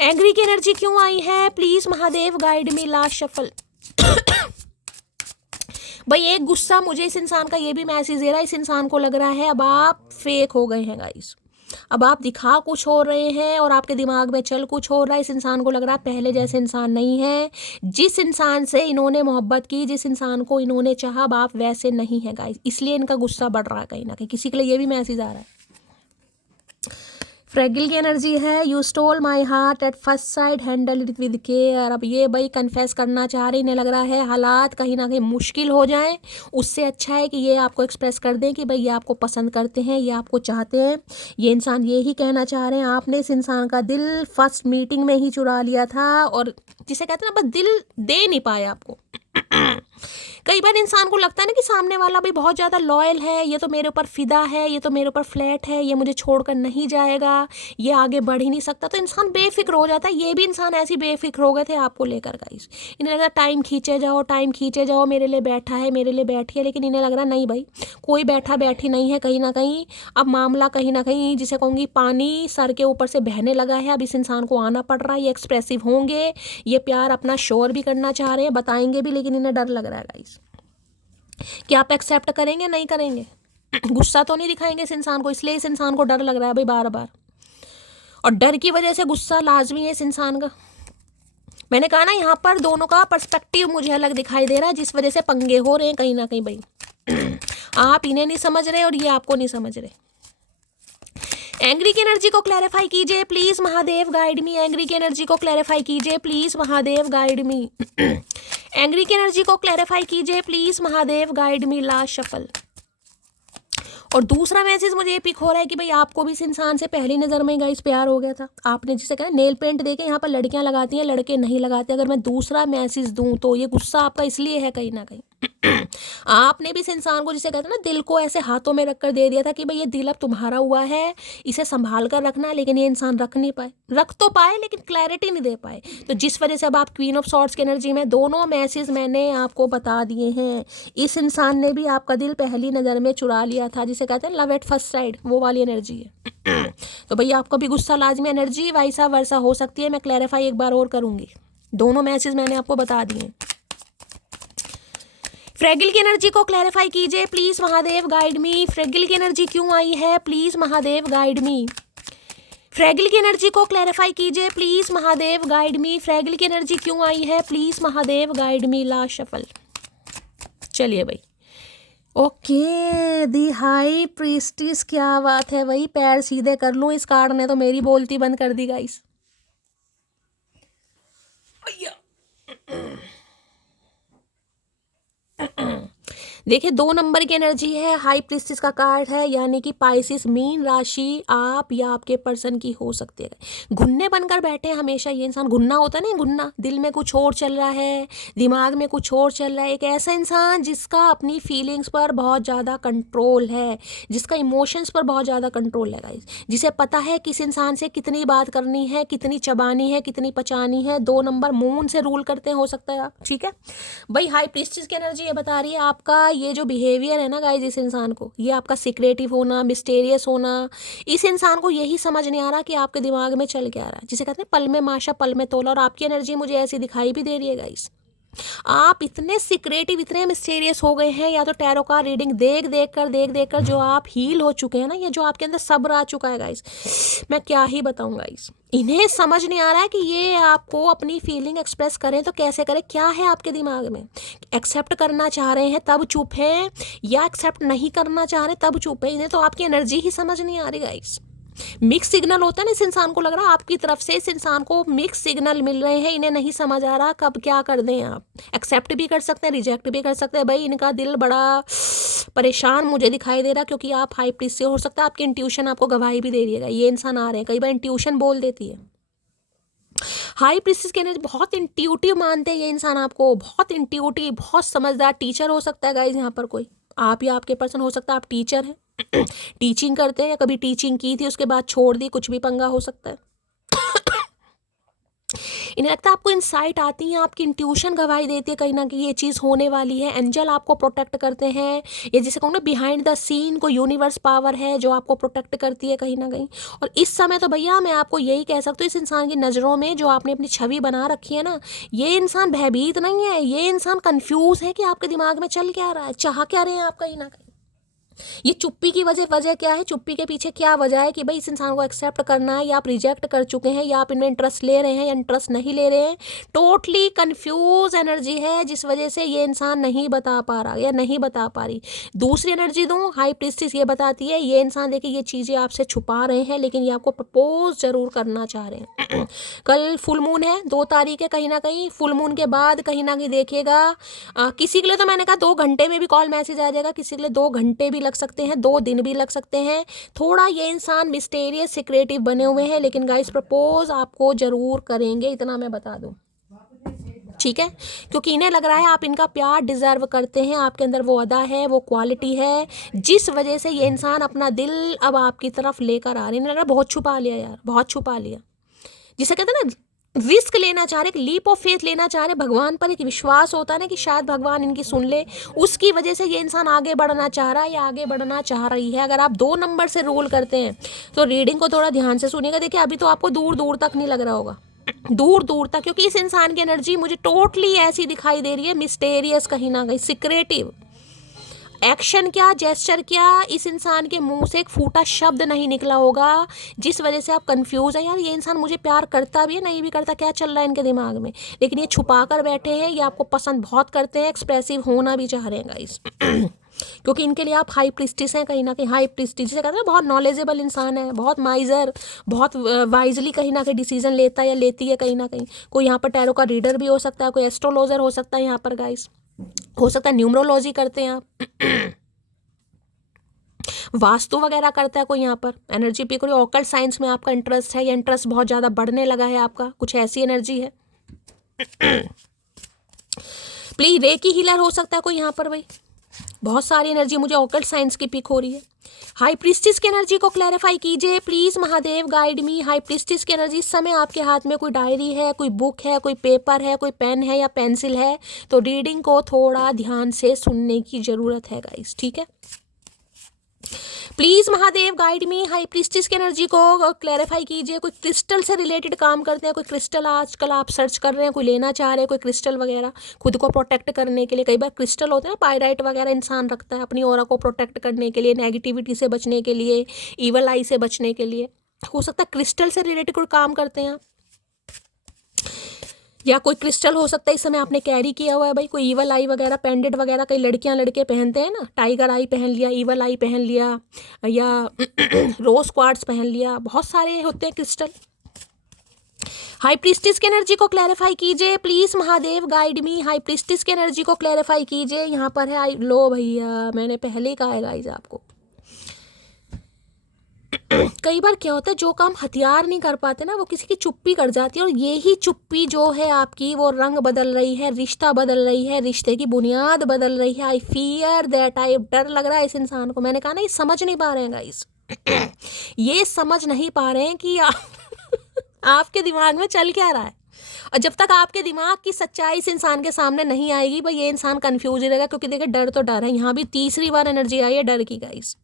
Angry की एनर्जी क्यों आई है please Mahadev guide me. Last shuffle. भाई एक गुस्सा मुझे इस इंसान का ये भी मैसेज दे रहा है, इस इंसान को लग रहा है अब आप फेक हो गए हैं गाइस। अब आप दिखा कुछ हो रहे हैं और आपके दिमाग में चल कुछ हो रहा है। इस इंसान को लग रहा है पहले जैसे इंसान नहीं है। जिस इंसान से इन्होंने मोहब्बत की, जिस इंसान को इन्होंने चाहा, अब आप वैसे नहीं है गाइस, इसलिए इनका गुस्सा बढ़ रहा है कहीं ना कहीं। किसी के लिए ये भी मैसेज आ रहा है। फ्रैगिल की एनर्जी है, you stole my heart at first side, handle it with care. अब ये भाई कन्फेस करना चाह रहे, इन्हें लग रहा है हालात कहीं ना कहीं मुश्किल हो जाएं, उससे अच्छा है कि ये आपको एक्सप्रेस कर दें कि भाई ये आपको पसंद करते हैं, ये आपको चाहते हैं। ये इंसान ये ही कहना चाह रहे हैं, आपने इस इंसान का दिल फर्स्ट मीटिंग में ही चुरा लिया था, और जिसे कहते हैं ना बस दिल दे नहीं पाए आपको। कई बार इंसान को लगता है ना कि सामने वाला भी बहुत ज़्यादा लॉयल है, ये तो मेरे ऊपर फिदा है, ये तो मेरे ऊपर फ्लैट है, ये मुझे छोड़कर नहीं जाएगा, ये आगे बढ़ ही नहीं सकता, तो इंसान बेफिक्र हो जाता है। ये भी इंसान ऐसी बेफिक्र हो गए थे आपको लेकर गाइस। इन्हें लगा टाइम खींचे जाओ, मेरे लिए बैठा है, मेरे लिए बैठी है, लेकिन इन्हें लग रहा नहीं भाई कोई बैठा बैठी नहीं है। कहीं ना कहीं अब मामला कहीं ना कहीं जिसे कहूँगी पानी सर के ऊपर से बहने लगा है। अब इस इंसान को आना पड़ रहा है, ये एक्सप्रेसिव होंगे, ये प्यार अपना शोर भी करना चाह रहे हैं, बताएंगे भी, लेकिन इन्हें डर लग रहा है गाइस कि आप एक्सेप्ट करेंगे नहीं करेंगे। गुस्सा तो नहीं दिखाएंगे इस इंसान को, इसलिए इस इंसान को डर लग रहा है भाई बार बार, और डर की वजह से गुस्सा लाजमी है इस इंसान का। मैंने कहा ना यहाँ पर दोनों का पर्सपेक्टिव मुझे अलग दिखाई दे रहा है, जिस वजह से पंगे हो रहे हैं कहीं ना कहीं। भाई आप इन्हें नहीं समझ रहे और ये आपको नहीं समझ रहे। एंग्री की एनर्जी को क्लैरिफाई कीजिए please Mahadev guide me. Angry की एनर्जी को क्लैरिफाई कीजिए please Mahadev guide me. Angry की एनर्जी को क्लैरिफाई कीजिए please Mahadev guide me. Last shuffle. और दूसरा मैसेज मुझे ये पिक हो रहा है कि भाई आपको भी इस इंसान से पहली नज़र में गाइस प्यार हो गया था। आपने जिसे कहा नेल पेंट देके यहाँ पर लड़कियां लगाती हैं, लड़के नहीं लगाते। अगर मैं दूसरा मैसेज दूं तो ये गुस्सा आपका इसलिए है कहीं ना कहीं आपने भी इस इंसान को जिसे कहते हैं ना दिल को ऐसे हाथों में रखकर दे दिया था कि भाई ये दिल अब तुम्हारा हुआ है, इसे संभाल कर रखना है, लेकिन ये इंसान रख नहीं पाए। रख तो पाए लेकिन क्लैरिटी नहीं दे पाए, तो जिस वजह से अब आप क्वीन ऑफ सॉर्ड्स की एनर्जी में दोनों मैसेज मैंने आपको बता दिए हैं। इस इंसान ने भी आपका दिल पहली नज़र में चुरा लिया था, जिसे कहते हैं लव एट फर्स्ट साइड, वो वाली एनर्जी है। तो भैया आपको भी गुस्सा लाजमी एनर्जी वैसा वर्षा हो सकती है। मैं क्लैरिफाई एक बार और करूंगी, दोनों मैसेज मैंने आपको बता दिए। फ्रैगिल की एनर्जी को क्लैरिफाई कीजिए प्लीज महादेव गाइड मी। फ्रैगिल की एनर्जी क्यों आई है प्लीज महादेव गाइड मी। फ्रैगिल की एनर्जी को क्लैरिफाई कीजिए प्लीज महादेव, गाइड मी। फ्रैगिल की एनर्जी क्यों आई है, please Mahadev guide me. Last shuffle. चलिए भाई, ओके दी हाई प्रीस्टिस, क्या बात है भाई, पैर सीधे कर लूं, इस कार्ड ने तो मेरी बोलती बंद कर दी गाइस। देखिए 2 नंबर की एनर्जी है, हाई प्रीस्टिस का कार्ड है, यानी कि पाइसिस मीन राशि आप या आपके पर्सन की हो सकती है। घुन्ने बनकर बैठे हैं हमेशा ये इंसान, घुन्ना होता है ना, घुन्ना, दिल में कुछ और चल रहा है, दिमाग में कुछ और चल रहा है। एक ऐसा इंसान जिसका अपनी फीलिंग्स पर बहुत ज़्यादा कंट्रोल है, जिसका इमोशंस पर बहुत ज़्यादा कंट्रोल है गाइस, जिसे पता है किस इंसान से कितनी बात करनी है, कितनी चबानी है, कितनी पचानी है। 2 नंबर मून से रूल करते हैं, हो सकता है आप, ठीक है भाई। हाई प्रीस्टिस की एनर्जी ये बता रही है आपका ये जो बिहेवियर है ना गाइस, इस इंसान को, ये आपका सीक्रेटिव होना, मिस्टेरियस होना, इस इंसान को यही समझ नहीं आ रहा कि आपके दिमाग में चल क्या रहा है, जिसे कहते हैं पल में माशा पल में तोला। और आपकी एनर्जी मुझे ऐसी दिखाई भी दे रही है गाइस, आप इतने सीक्रेटिव, इतने मिस्टीरियस हो गए हैं, या तो टैरो का रीडिंग देख देख कर जो आप हील हो चुके हैं ना, ये जो आपके अंदर सब्र आ चुका है गाइस, मैं क्या ही बताऊं गाइस। इन्हें समझ नहीं आ रहा है कि ये आपको अपनी फीलिंग एक्सप्रेस करें तो कैसे करें, क्या है आपके दिमाग में। एक्सेप्ट करना चाह रहे हैं तब चुप हैं, या एक्सेप्ट नहीं करना चाह रहे तब चुप है। इन्हें तो आपकी एनर्जी ही समझ नहीं आ रही गाइस। मिक्स सिग्नल होता है ना, इस इंसान को लग रहा है आपकी तरफ से इस इंसान को मिक्स सिग्नल मिल रहे हैं, इन्हें नहीं समझ आ रहा कब क्या कर दें। आप एक्सेप्ट भी कर सकते हैं, रिजेक्ट भी कर सकते हैं। भाई इनका दिल बड़ा परेशान मुझे दिखाई दे रहा, क्योंकि आप हाई प्रीस्ट से, हो सकता है आपकी इंट्यूशन आपको गवाही भी दे रही है। ये इंसान आ रहे हैं, कई बार इंट्यूशन बोल देती है। हाई प्रीस्टिस के एनर्जी बहुत इंट्यूटिव मानते हैं ये इंसान आपको, बहुत इंट्यूटिव, बहुत समझदार। टीचर हो सकता है गाइज यहाँ पर कोई, आप या आपके पर्सन हो सकता है आप टीचर हैं, टीचिंग करते हैं, या कभी टीचिंग की थी उसके बाद छोड़ दी, कुछ भी पंगा हो सकता है। इन्हें लगता है आपको इनसाइट आती है, आपकी इंट्यूशन गवाही देती है कहीं ना कहीं ये चीज़ होने वाली है। एंजल आपको प्रोटेक्ट करते हैं, ये जिसे कहूँ ना बिहाइंड द सीन को यूनिवर्स पावर है जो आपको प्रोटेक्ट करती है कहीं ना कहीं। और इस समय तो भैया मैं आपको यही कह सकती हूँ, इस इंसान की नज़रों में जो आपने अपनी छवि बना रखी है ना, ये इंसान भयभीत नहीं है, ये इंसान कन्फ्यूज़ है कि आपके दिमाग में चल क्या रहा है, चाह क्या रहे हैं आप कहीं ना कहीं। ये चुप्पी की वजह क्या है, चुप्पी के पीछे क्या वजह है कि भाई इस इंसान को एक्सेप्ट करना है, या आप रिजेक्ट कर चुके हैं, या आप इनमें इंटरेस्ट ले रहे हैं या इंटरेस्ट नहीं ले रहे हैं। टोटली कंफ्यूज एनर्जी है, जिस वजह से ये इंसान नहीं बता पा रहा या नहीं बता पा रही। दूसरी एनर्जी दूं, हाई प्रीस्टिस ये बताती है ये इंसान देखिए ये चीज़ें आपसे छुपा रहे हैं, लेकिन ये आपको प्रपोज जरूर करना चाह रहे हैं। कल फुल मून है, 2 तारीख है, कहीं ना कहीं फुल मून के बाद कहीं ना कहीं देखिएगा किसी के लिए तो मैंने कहा 2 घंटे में भी कॉल मैसेज आ जाएगा, किसी के लिए 2 घंटे भी लग सकते हैं, 2 दिन भी लग सकते हैं। थोड़ा ये इंसान मिस्टीरियस सिक्रेटिव बने हुए हैं, लेकिन गाइस प्रपोज आपको जरूर करेंगे, इतना मैं बता दूं, ठीक है, क्योंकि इन्हें लग रहा है आप इनका प्यार डिजर्व करते हैं, आपके अंदर वो अदा है, वो क्वालिटी है, जिस वजह से ये इंसान अपना दिल अब आपकी तरफ लेकर आ रहे हैं। लग रहा है बहुत छुपा लिया यार, बहुत छुपा लिया, जिसे कहते हैं ना रिस्क लेना चाह रहे, एक लीप ऑफ फेथ लेना चाह रहे, भगवान पर एक विश्वास होता है ना कि शायद भगवान इनकी सुन ले, उसकी वजह से ये इंसान आगे बढ़ना चाह रहा है या आगे बढ़ना चाह रही है। अगर आप 2 नंबर से रोल करते हैं तो रीडिंग को थोड़ा ध्यान से सुनिएगा। देखिए अभी तो आपको दूर दूर तक नहीं लग रहा होगा, दूर दूर तक, क्योंकि इस इंसान की एनर्जी मुझे टोटली ऐसी दिखाई दे रही है, मिस्टेरियस, कहीं ना कहीं सिक्रेटिव। एक्शन क्या, जेस्चर क्या, इस इंसान के मुंह से एक फूटा शब्द नहीं निकला होगा, जिस वजह से आप कंफ्यूज हैं यार ये इंसान मुझे प्यार करता भी है नहीं भी करता, क्या चल रहा है इनके दिमाग में। लेकिन ये छुपा कर बैठे हैं, ये आपको पसंद बहुत करते हैं, एक्सप्रेसिव होना भी चाह रहे हैं गाइस। क्योंकि इनके लिए आप हाई प्रीस्टिस हैं कहीं ना कहीं। हाई प्रीस्टिस जिसे कहते हैं बहुत नॉलेजेबल इंसान है, बहुत माइजर, बहुत वाइजली कहीं ना कहीं डिसीजन लेता है या लेती है कहीं ना कहीं। कोई यहाँ पर टैरो का रीडर भी हो सकता है, कोई एस्ट्रोलॉजर हो सकता है यहाँ पर गाइस, हो सकता है न्यूमरोलॉजी करते हैं आप, वास्तु वगैरह करता है कोई यहाँ पर, एनर्जी पे कोई ऑकल्ट साइंस में आपका इंटरेस्ट है या इंटरेस्ट बहुत ज़्यादा बढ़ने लगा है आपका, कुछ ऐसी एनर्जी है। प्लीज रेकी हीलर हो सकता है कोई यहाँ पर, भाई बहुत सारी एनर्जी मुझे ऑकल्ट साइंस की पिक हो रही है। हाई प्रीस्टिस की एनर्जी को क्लैरिफाई कीजिए please Mahadev, guide me. High priestess की एनर्जी, इस समय आपके हाथ में कोई डायरी है, कोई बुक है, कोई पेपर है, कोई पेन है या पेंसिल है, तो रीडिंग को थोड़ा ध्यान से सुनने की जरूरत है गाइस, ठीक है। Please Mahadev guide me. High priestess की एनर्जी को क्लैरिफाई कीजिए। कोई क्रिस्टल से रिलेटेड काम करते हैं, कोई क्रिस्टल आजकल आप सर्च कर रहे हैं, कोई लेना चाह रहे हैं, कोई क्रिस्टल वगैरह खुद को प्रोटेक्ट करने के लिए। कई बार क्रिस्टल होते हैं ना, पायराइट वगैरह इंसान रखता है अपनी ऑरा को प्रोटेक्ट करने के लिए, नेगेटिविटी से बचने के लिए, ईवल आई से बचने के लिए। हो सकता है क्रिस्टल से रिलेटेड कोई काम करते हैं आप, या कोई क्रिस्टल हो सकता है इस समय आपने कैरी किया हुआ है भाई, कोई ईवल आई वगैरह, पेंडेंट वगैरह कई लड़कियां लड़के पहनते हैं ना, टाइगर आई पहन लिया, ईवल आई पहन लिया, या रोज क्वार्ट्स पहन लिया, बहुत सारे होते हैं क्रिस्टल। हाई प्रीस्टिस की एनर्जी को क्लैरिफाई कीजिए please, Mahadev guide me. High priestess की एनर्जी को क्लैरिफाई कीजिए। यहाँ पर है लो भैया, मैंने पहले ही कहा है गाइज आपको। कई बार क्या होता है, जो काम हथियार नहीं कर पाते ना, वो किसी की चुप्पी कर जाती है, और यही चुप्पी जो है आपकी, वो रंग बदल रही है, रिश्ता बदल रही है, रिश्ते की बुनियाद बदल रही है। आई फियर दैट, आई डर लग रहा है इस इंसान को। मैंने कहा ना, ये समझ नहीं पा रहे हैं गाइस, ये समझ नहीं पा रहे हैं कि आपके दिमाग में चल क्या रहा है। और जब तक आपके दिमाग की सच्चाई इस इंसान के सामने नहीं आएगी भाई, ये इंसान कंफ्यूज ही रहेगा, क्योंकि देखिए डर तो डर है। यहाँ भी तीसरी बार एनर्जी आई है डर की गाइस।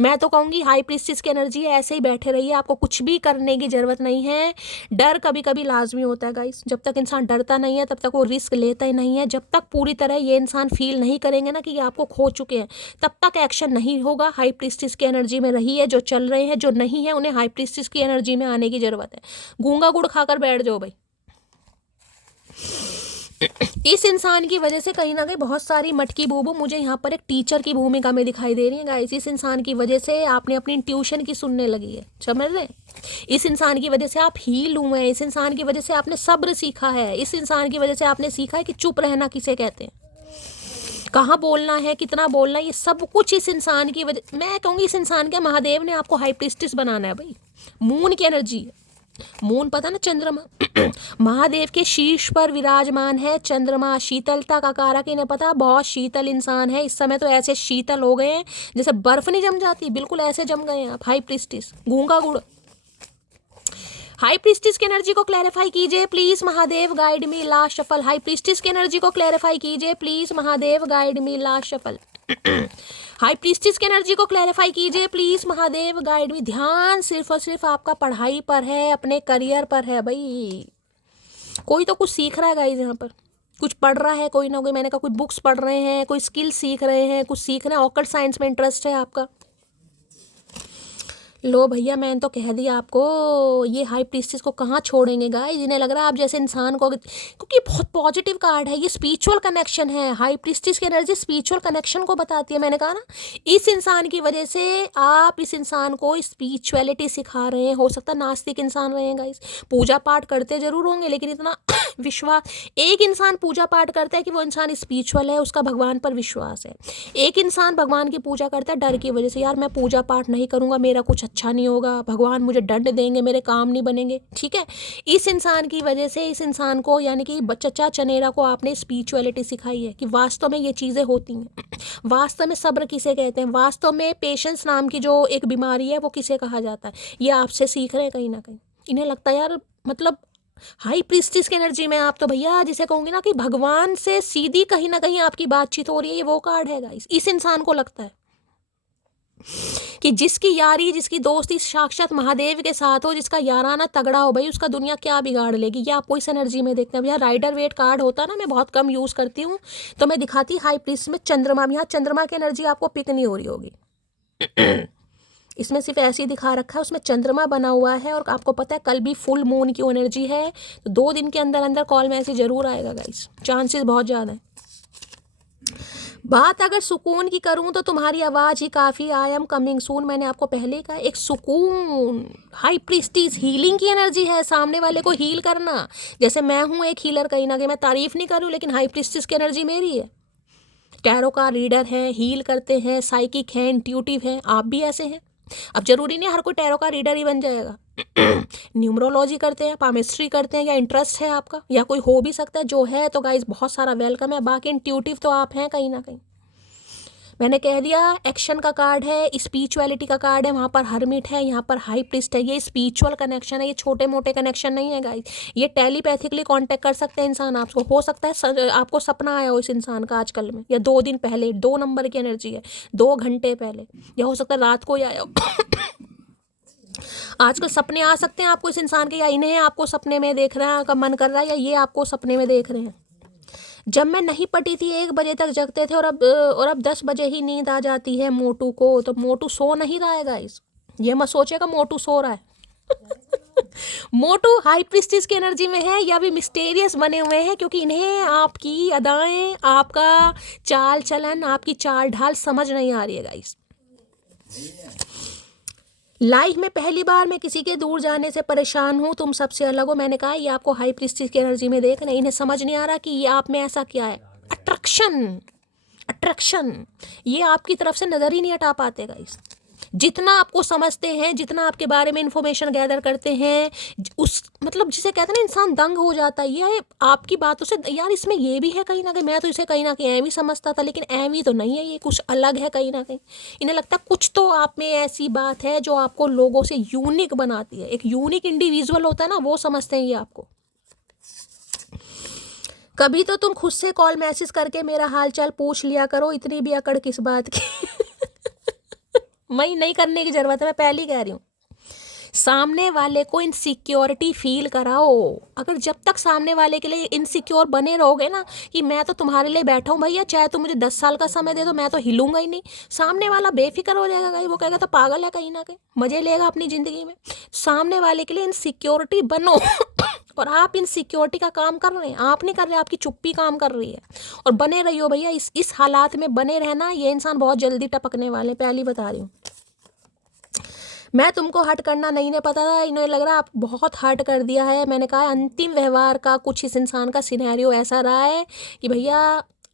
मैं तो कहूँगी हाई प्रीस्टिस की एनर्जी है, ऐसे ही बैठे रहिए, आपको कुछ भी करने की जरूरत नहीं है। डर कभी कभी लाजमी होता है गाइस, जब तक इंसान डरता नहीं है तब तक वो रिस्क लेता ही नहीं है। जब तक पूरी तरह ये इंसान फील नहीं करेंगे ना कि ये आपको खो चुके हैं, तब तक एक्शन नहीं होगा। हाई प्रीस्टिस की एनर्जी में रहिए, जो चल रहे हैं, जो नहीं है उन्हें हाई प्रीस्टिस की एनर्जी में आने की जरूरत है। गूंगा गुड़ खाकर बैठ जाओ भाई। इस इंसान की वजह से कहीं ना कहीं बहुत सारी मटकी बूबू मुझे यहाँ पर एक टीचर की भूमिका में दिखाई दे रही है गाइस। इस इंसान की वजह से आपने अपनी ट्यूशन की सुनने लगी है, समझ रहे हैं? इस इंसान की वजह से आप हील हुए हैं, इस इंसान की वजह से आपने सब्र सीखा है, इस इंसान की वजह से आपने सीखा है कि चुप रहना किसे कहते हैं, कहाँ बोलना है, कितना बोलना है, ये सब कुछ इस इंसान की वजह। मैं कहूँगी इस इंसान के महादेव ने आपको हाई प्रीस्टिस बनाना है भाई। मून की एनर्जी है, मून पता ना, चंद्रमा महादेव के शीर्ष पर विराजमान है। चंद्रमा शीतलता का कारक, इन्हें पता, बहुत शीतल इंसान है। इस समय तो ऐसे शीतल हो गए हैं जैसे बर्फ नहीं जम जाती, बिल्कुल ऐसे जम गए हैं आप। हाई प्रीस्टिस गूंगा गुड़। हाई प्रीस्टिस की एनर्जी को क्लैरिफाई कीजिए please, Mahadev guide me last shuffle. High priestess की एनर्जी को क्लैरिफाई कीजिए please, Mahadev guide me last shuffle. High priestess की एनर्जी को क्लैरिफाई कीजिए प्लीज, महादेव गाइड मी। ध्यान सिर्फ और सिर्फ आपका पढ़ाई पर है, अपने करियर पर है भाई। कोई तो कुछ सीख रहा है गाइस, यहाँ पर कुछ पढ़ रहा है कोई ना कोई। मैंने कहा कुछ बुक्स पढ़ रहे हैं, कोई स्किल सीख रहे हैं, कुछ सीख रहे हैं। ऑकल्ट साइंस में इंटरेस्ट है आपका। लो भैया, मैंने तो कह दिया आपको, ये हाई प्रीस्टिस को कहाँ छोड़ेंगे गाइस। इन्हें लग रहा है आप जैसे इंसान को, क्योंकि बहुत पॉजिटिव कार्ड है, ये स्पिरिचुअल कनेक्शन है। हाई प्रीस्टिस की एनर्जी स्पिरिचुअल कनेक्शन को बताती है। मैंने कहा ना, इस इंसान की वजह से आप इस इंसान को स्पिरिचुअलिटी सिखा रहे हैं। हो सकता है नास्तिक इंसान रहे हैं गाइस, पूजा पाठ करते जरूर होंगे, लेकिन इतना विश्वास, एक इंसान पूजा पाठ करता है कि वो इंसान स्पिरिचुअल है, उसका भगवान पर विश्वास है। एक इंसान भगवान की पूजा करता है डर की वजह से, यार मैं पूजा पाठ नहीं करूंगा, मेरा कुछ अच्छा नहीं होगा, भगवान मुझे दंड देंगे, मेरे काम नहीं बनेंगे। ठीक है, इस इंसान की वजह से इस इंसान को, यानी कि चचा चनेरा को आपने स्पिरिचुअलिटी सिखाई है कि वास्तव में ये चीज़ें होती हैं। वास्तव में सब्र किसे कहते हैं, वास्तव में पेशेंस नाम की जो एक बीमारी है वो किसे कहा जाता है, ये आपसे सीख रहे हैं कहीं ना कहीं। इन्हें लगता है यार, मतलब हाई प्रीस्टिस की एनर्जी में आप तो भैया जिसे कहूँगी ना कि भगवान से सीधी कहीं ना कहीं आपकी बातचीत हो रही है। ये वो कार्ड है गाइस। इस इंसान को लगता है कि जिसकी यारी, जिसकी दोस्ती साक्षात महादेव के साथ हो, जिसका याराना तगड़ा हो भाई, उसका दुनिया क्या बिगाड़ लेगी। ये आपको इस एनर्जी में देखते हैं। भैया राइडर वेट कार्ड होता ना, मैं बहुत कम यूज़ करती हूँ, तो मैं दिखाती हाई प्रीस्ट में चंद्रमा। यहाँ चंद्रमा की एनर्जी आपको पिक नहीं हो रही होगी, इसमें सिर्फ ऐसे ही दिखा रखा है, उसमें चंद्रमा बना हुआ है। और आपको पता है कल भी फुल मून की एनर्जी है, तो 2 दिन के अंदर अंदर कॉल मैसेज जरूर आएगा गाइस, चांसेस बहुत ज़्यादा है। बात अगर सुकून की करूं तो तुम्हारी आवाज़ ही काफ़ी, आई एम कमिंग सून। मैंने आपको पहले कहा, एक सुकून। हाई प्रीस्टिस हीलिंग की एनर्जी है, सामने वाले को हील करना। जैसे मैं हूँ एक हीलर, कहीं ना कहीं मैं तारीफ नहीं कर रही हूँ, लेकिन हाई प्रीस्टिस की एनर्जी मेरी है। टैरो का रीडर है, हील करते हैं, साइकिक हैं, इंट्यूटिव हैं, आप भी ऐसे हैं। अब जरूरी नहीं हर कोई टैरो का रीडर ही बन जाएगा। न्यूमरोलॉजी करते हैं, पामिस्ट्री करते हैं, या इंटरेस्ट है आपका, या कोई हो भी सकता है। जो है तो गाइस बहुत सारा वेलकम है। बाकी इंट्यूटिव तो आप हैं कहीं ना कहीं। मैंने कह दिया, एक्शन का कार्ड है, स्पिरिचुअलिटी का कार्ड है, वहाँ पर हरमिट है, यहाँ पर हाई प्रीस्ट है। ये स्पिरिचुअल कनेक्शन है, ये छोटे मोटे कनेक्शन नहीं है गाइस। ये टेलीपैथिकली कांटेक्ट कर सकते हैं इंसान आपको। हो सकता है आपको सपना आया हो इस इंसान का आजकल में, या 2 दिन पहले, 2 नंबर की एनर्जी है, 2 घंटे पहले, या हो सकता है रात को ही आया हो। आजकल सपने आ सकते हैं आपको इस इंसान के, या इन्हें आपको सपने में देख रहा है का मन कर रहा है, या ये आपको सपने में देख रहे हैं। जब मैं नहीं पटी थी 1 बजे तक जगते थे, और अब 10 बजे ही नींद आ जाती है मोटू को। तो मोटू सो नहीं रहा है गाइस, ये मत सोचेगा मोटू सो रहा है। मोटू हाई प्रिस्टिस की एनर्जी में है या भी मिस्टेरियस बने हुए हैं, क्योंकि इन्हें आपकी अदाएं, आपका चाल चलन, आपकी चाल ढाल समझ नहीं आ रही है गाइस। लाइफ में पहली बार मैं किसी के दूर जाने से परेशान हूँ, तुम सबसे अलग हो। मैंने कहा ये आपको हाई प्रिस्टिस की एनर्जी में देख रहे, इन्हें समझ नहीं आ रहा कि ये आप में ऐसा क्या है। अट्रैक्शन, अट्रैक्शन, ये आपकी तरफ से नज़र ही नहीं हटा पाते गाइस। जितना आपको समझते हैं, जितना आपके बारे में इंफॉर्मेशन गैदर करते हैं, उस मतलब जिसे कहते हैं ना इंसान दंग हो जाता है। ये आपकी बातों से यार इसमें ये भी है कहीं ना कहीं, मैं तो इसे कहीं ना कहीं ऐवी समझता था, लेकिन ऐवी तो नहीं है, ये कुछ अलग है कहीं ना कहीं। इन्हें लगता है कुछ तो आप में ऐसी बात है जो आपको लोगों से यूनिक बनाती है। एक यूनिक इंडिविजुअल होता है ना, वो समझते हैं ये आपको। कभी तो तुम खुद से कॉल मैसेज करके मेरा हाल चाल पूछ लिया करो, इतनी भी अकड़ किस बात की। मैं नहीं करने की जरूरत है, मैं पहले ही कह रही हूँ। सामने वाले को इनसिक्योरिटी फील कराओ। अगर जब तक सामने वाले के लिए इनसिक्योर बने रहोगे ना कि मैं तो तुम्हारे लिए बैठा हूँ भैया, चाहे तुम मुझे 10 साल का समय दे दो, मैं तो हिलूंगा ही नहीं, सामने वाला बेफिक्र हो जाएगा भाई। वो कहेगा तो पागल है कहीं ना कहीं, मजे लेगा अपनी जिंदगी में। सामने वाले के लिए इनसिक्योरिटी बनो। और आप इनसिक्योरिटी का काम कर रहे हैं, आप नहीं कर रहे, आपकी चुप्पी काम कर रही है। और बने रहियो भैया, इस हालात में बने रहना। ये इंसान बहुत जल्दी टपकने वाले, पहली बता रही हूँ। मैं तुमको हर्ट करना नहीं ने पता था, इन्हें लग रहा है आप बहुत हर्ट कर दिया है। मैंने कहा अंतिम व्यवहार का कुछ इस इंसान का सिनेरियो ऐसा रहा है कि भैया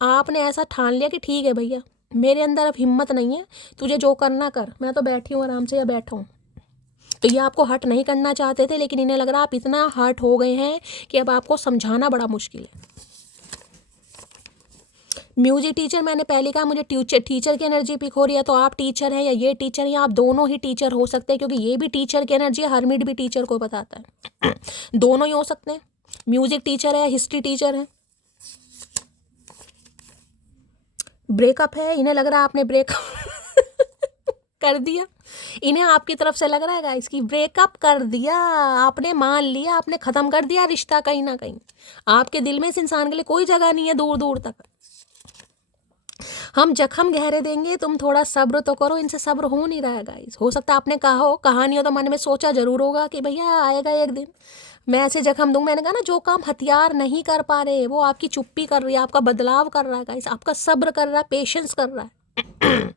आपने ऐसा ठान लिया कि ठीक है भैया मेरे अंदर अब हिम्मत नहीं है, तुझे जो करना कर, मैं तो बैठी हूँ आराम से या बैठा हूँ। तो ये आपको हर्ट नहीं करना चाहते थे, लेकिन इन्हें लग रहा आप इतना हर्ट हो गए हैं कि अब आपको समझाना बड़ा मुश्किल है। म्यूजिक टीचर, मैंने पहले कहा मुझे टीचर की एनर्जी पिक हो रही है, तो आप टीचर हैं या ये टीचर हैं, आप दोनों ही टीचर हो सकते हैं, क्योंकि ये भी टीचर की एनर्जी है, हरमिट भी टीचर को बताता है। दोनों ही हो सकते हैं, म्यूजिक टीचर है, हिस्ट्री टीचर है। ब्रेकअप है, इन्हें लग रहा है आपने ब्रेकअप कर दिया। इन्हें आपकी तरफ से लग रहा है गाइस कि ब्रेकअप कर दिया, आपने मान लिया, आपने ख़त्म कर दिया रिश्ता। कहीं ना कहीं आपके दिल में इस इंसान के लिए कोई जगह नहीं है दूर दूर तक। हम जख्म गहरे देंगे, तुम थोड़ा सब्र तो करो। इनसे सब्र हो नहीं रहा है गाइस। हो सकता है आपने कहा हो, कहा नहीं हो तो मन में सोचा जरूर होगा कि भैया आएगा एक दिन मैं ऐसे जख्म दूंगा। मैंने कहा ना, जो काम हथियार नहीं कर पा रहे वो आपकी चुप्पी कर रही है, आपका बदलाव कर रहा है गाइस, आपका सब्र कर रहा है, पेशेंस कर रहा है।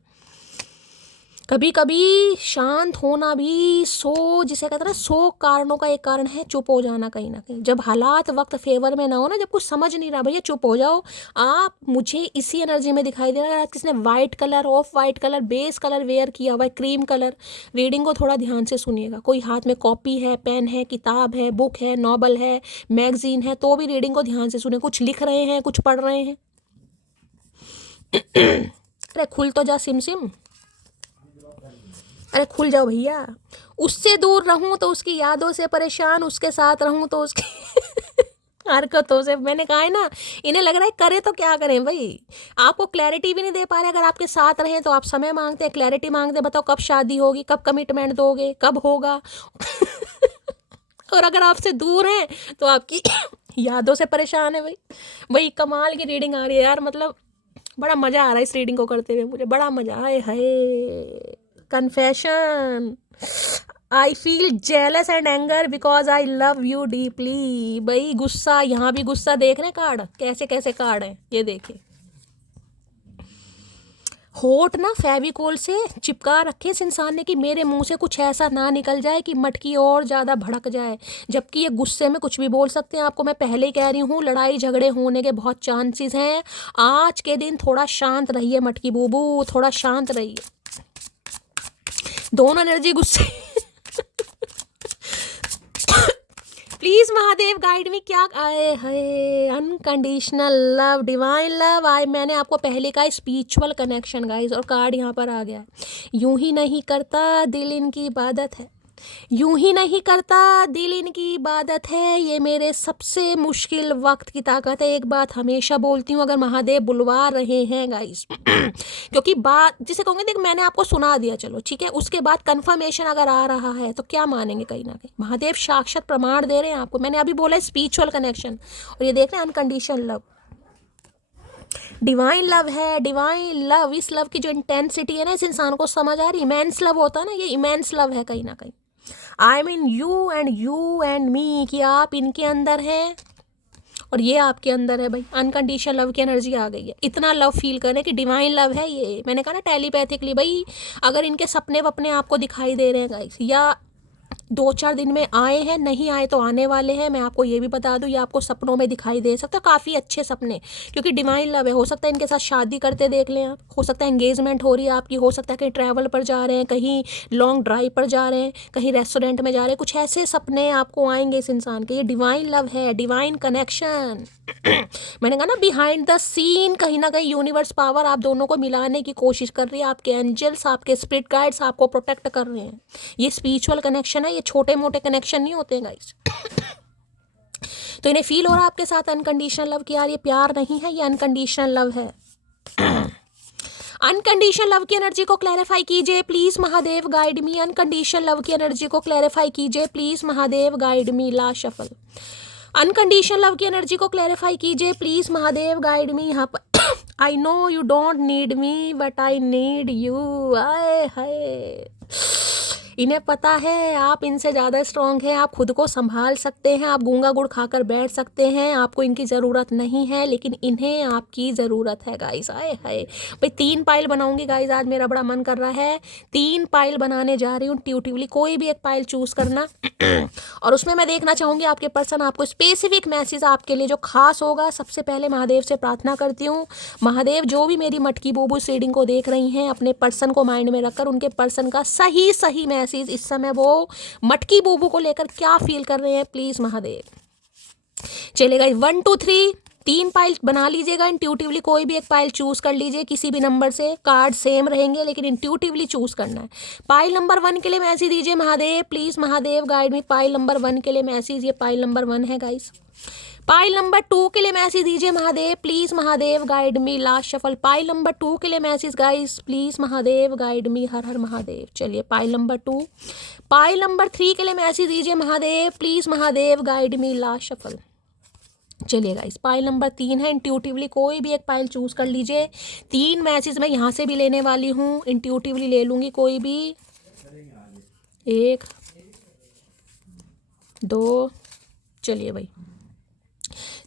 कभी कभी शांत होना भी जिसे कहते हैं ना 100 कारणों का एक कारण है चुप हो जाना। कहीं ना कहीं जब हालात वक्त फेवर में ना हो ना, जब कुछ समझ नहीं रहा, भैया चुप हो जाओ आप। मुझे इसी एनर्जी में दिखाई दे रहा है, किसने white colour, off white colour, base colour wear किया हुआ है, क्रीम कलर। रीडिंग को थोड़ा ध्यान से सुनिएगा। कोई हाथ में कॉपी है, पेन है, किताब है, बुक है, नॉवल है, मैगजीन है, तो भी रीडिंग को ध्यान से सुनिए। कुछ लिख रहे हैं, कुछ पढ़ रहे हैं। अरे खुल तो जा सिम सिम, अरे खुल जाओ भैया। उससे दूर रहूं तो उसकी यादों से परेशान, उसके साथ रहूं तो उसकी हरकतों से। मैंने कहा है ना, इन्हें लग रहा है करे तो क्या करें भाई। आपको क्लैरिटी भी नहीं दे पा रहे। अगर आपके साथ रहें तो आप समय मांगते हैं, क्लैरिटी मांगते हैं, बताओ कब शादी होगी, कब कमिटमेंट दोगे, कब होगा। और अगर आपसे दूर हैं तो आपकी यादों से परेशान है भाई। भाई कमाल की रीडिंग आ रही है यार, मतलब बड़ा मज़ा आ रहा है इस रीडिंग को करते हुए, मुझे बड़ा मज़ा आए। Hi confession, I feel jealous and anger because I love you deeply. भाई गुस्सा, यहाँ भी गुस्सा देख रहे हैं कार्ड, कैसे कैसे कार्ड है ये देखिए। होठ ना फेविकोल से चिपका रखे इस इंसान ने कि मेरे मुंह से कुछ ऐसा ना निकल जाए कि मटकी और ज़्यादा भड़क जाए। जबकि ये गुस्से में कुछ भी बोल सकते हैं। आपको मैं पहले ही कह रही हूँ, लड़ाई झगड़े होने के बहुत चांसेस हैं। आज के दिन थोड़ा शांत रहिए मटकी बूबू, थोड़ा शांत रहिए। दोनों एनर्जी गुस्से। प्लीज महादेव गाइड में क्या आए है। अनकंडीशनल लव, डिवाइन लव आए। मैंने आपको पहले का स्पिरिचुअल कनेक्शन गाइस, और कार्ड यहाँ पर आ गया। यूं ही नहीं करता दिल इनकी इबादत है, यूं ही नहीं करता दिल इनकी इबादत है। ये मेरे सबसे मुश्किल वक्त की ताकत है। एक बात हमेशा बोलती हूँ, अगर महादेव बुलवा रहे हैं गाइस, क्योंकि बात जिसे कहूँगे, देख मैंने आपको सुना दिया, चलो ठीक है, उसके बाद कंफर्मेशन अगर आ रहा है तो क्या मानेंगे। कहीं ना कहीं महादेव साक्षात प्रमाण दे रहे हैं आपको। मैंने अभी बोला स्पिरिचुअल कनेक्शन, और ये देख रहे हैं अनकंडीशनल लव, डिवाइन लव है। डिवाइन लव, इस लव की जो इंटेंसिटी है ना, इस इंसान को समझ आ रही है। इमेंस लव होता है ना, ये इमेंस लव है कहीं ना कहीं। I mean you and me, कि आप इनके अंदर हैं और ये आपके अंदर है भाई। अनकंडीशनल लव की एनर्जी आ गई है। इतना लव फील करें कि डिवाइन लव है ये। मैंने कहा ना टेलीपैथिकली भाई, अगर इनके सपने वपने आपको दिखाई दे रहे हैं गाइस, या 2-4 दिन में आए हैं, नहीं आए तो आने वाले हैं, मैं आपको ये भी बता दूं, ये आपको सपनों में दिखाई दे सकता है, काफ़ी अच्छे सपने, क्योंकि डिवाइन लव है। हो सकता है इनके साथ शादी करते देख लें आप, हो सकता है एंगेजमेंट हो रही है आपकी, हो सकता है कहीं ट्रैवल पर जा रहे हैं, कहीं लॉन्ग ड्राइव पर जा रहे हैं, कहीं रेस्टोरेंट में जा रहे हैं, कुछ ऐसे सपने आपको आएंगे इस इंसान के। ये डिवाइन लव है, डिवाइन कनेक्शन। मैंने कहा ना बिहाइंड द सीन कहीं ना कहीं यूनिवर्स पावर आप दोनों को मिलाने की कोशिश कर रही है। आपके एंजल्स, आपके स्पिरिट गाइड्स आपको प्रोटेक्ट कर रहे हैं। ये स्पिरिचुअल कनेक्शन है, ये छोटे मोटे कनेक्शन नहीं होते हैं गाइस। तो इन्हें फील हो रहा है आपके साथ अनकंडीशनल लव की, यार ये प्यार नहीं है, ये अनकंडीशनल लव है। अनकंडीशनल लव की एनर्जी को क्लैरिफाई कीजिए please Mahadev, guide me. Unconditional love की एनर्जी को क्लैरिफाई कीजिए please Mahadev, guide me. Last shuffle. Unconditional love की एनर्जी को क्लैरिफाई कीजिए प्लीज महादेव, गाइड मी। यहाँ पर I know you don't need me but I need you. आए हाय, इन्हें पता है आप इनसे ज़्यादा स्ट्रांग हैं, आप खुद को संभाल सकते हैं, आप गूंगा गुड़ खाकर बैठ सकते हैं, आपको इनकी ज़रूरत नहीं है, लेकिन इन्हें आपकी ज़रूरत है गाइस। आए हाय भाई, 3 पाइल बनाऊंगी गाइस, आज मेरा बड़ा मन कर रहा है। 3 पाइल बनाने जा रही हूँ इंट्यूटिवली, कोई भी एक पाइल चूज़ करना और उसमें मैं देखना चाहूँगी आपके पर्सन आपको स्पेसिफिक मैसेज आपके लिए जो खास होगा। सबसे पहले महादेव से प्रार्थना करती हूँ, महादेव जो भी मेरी मटकी बोबू इस रीडिंग को देख रही हैं, अपने पर्सन को माइंड में रखकर उनके पर्सन का सही मैसेज इस समय वो मटकी बोबू को लेकर क्या फील कर रहे हैं, प्लीज महादेव। चलेगा 1 2 3 3 पाइल बना लीजिएगा इंट्यूटिवली, कोई भी एक पाइल चूज कर लीजिए किसी भी नंबर से, कार्ड सेम रहेंगे लेकिन इंट्यूटिवली चूज करना है। पाइल नंबर 1 के लिए मैसेज दीजिए Mahadev, please Mahadev guide me. Pile number 1 के लिए मैसेज, ये पाइल नंबर 1 है गाइस। पाइल नंबर 2 के लिए मैसेज दीजिए Mahadev, please Mahadev guide me. Last shuffle. Pile number 2 के लिए message guys, please Mahadev guide me. हर हर महादेव। चलिए पाइल नंबर 2। पाइल नंबर 3 के लिए मैसेज दीजिए Mahadev, please Mahadev guide me. Last shuffle. चलिए गाइस, पाइल नंबर 3 है। इंट्यूटिवली कोई भी एक पाइल चूज कर लीजिए। 3 मैसेज मैं यहाँ से भी लेने वाली हूँ, इंट्यूटिवली ले लूँगी कोई भी। 1 2, चलिए भाई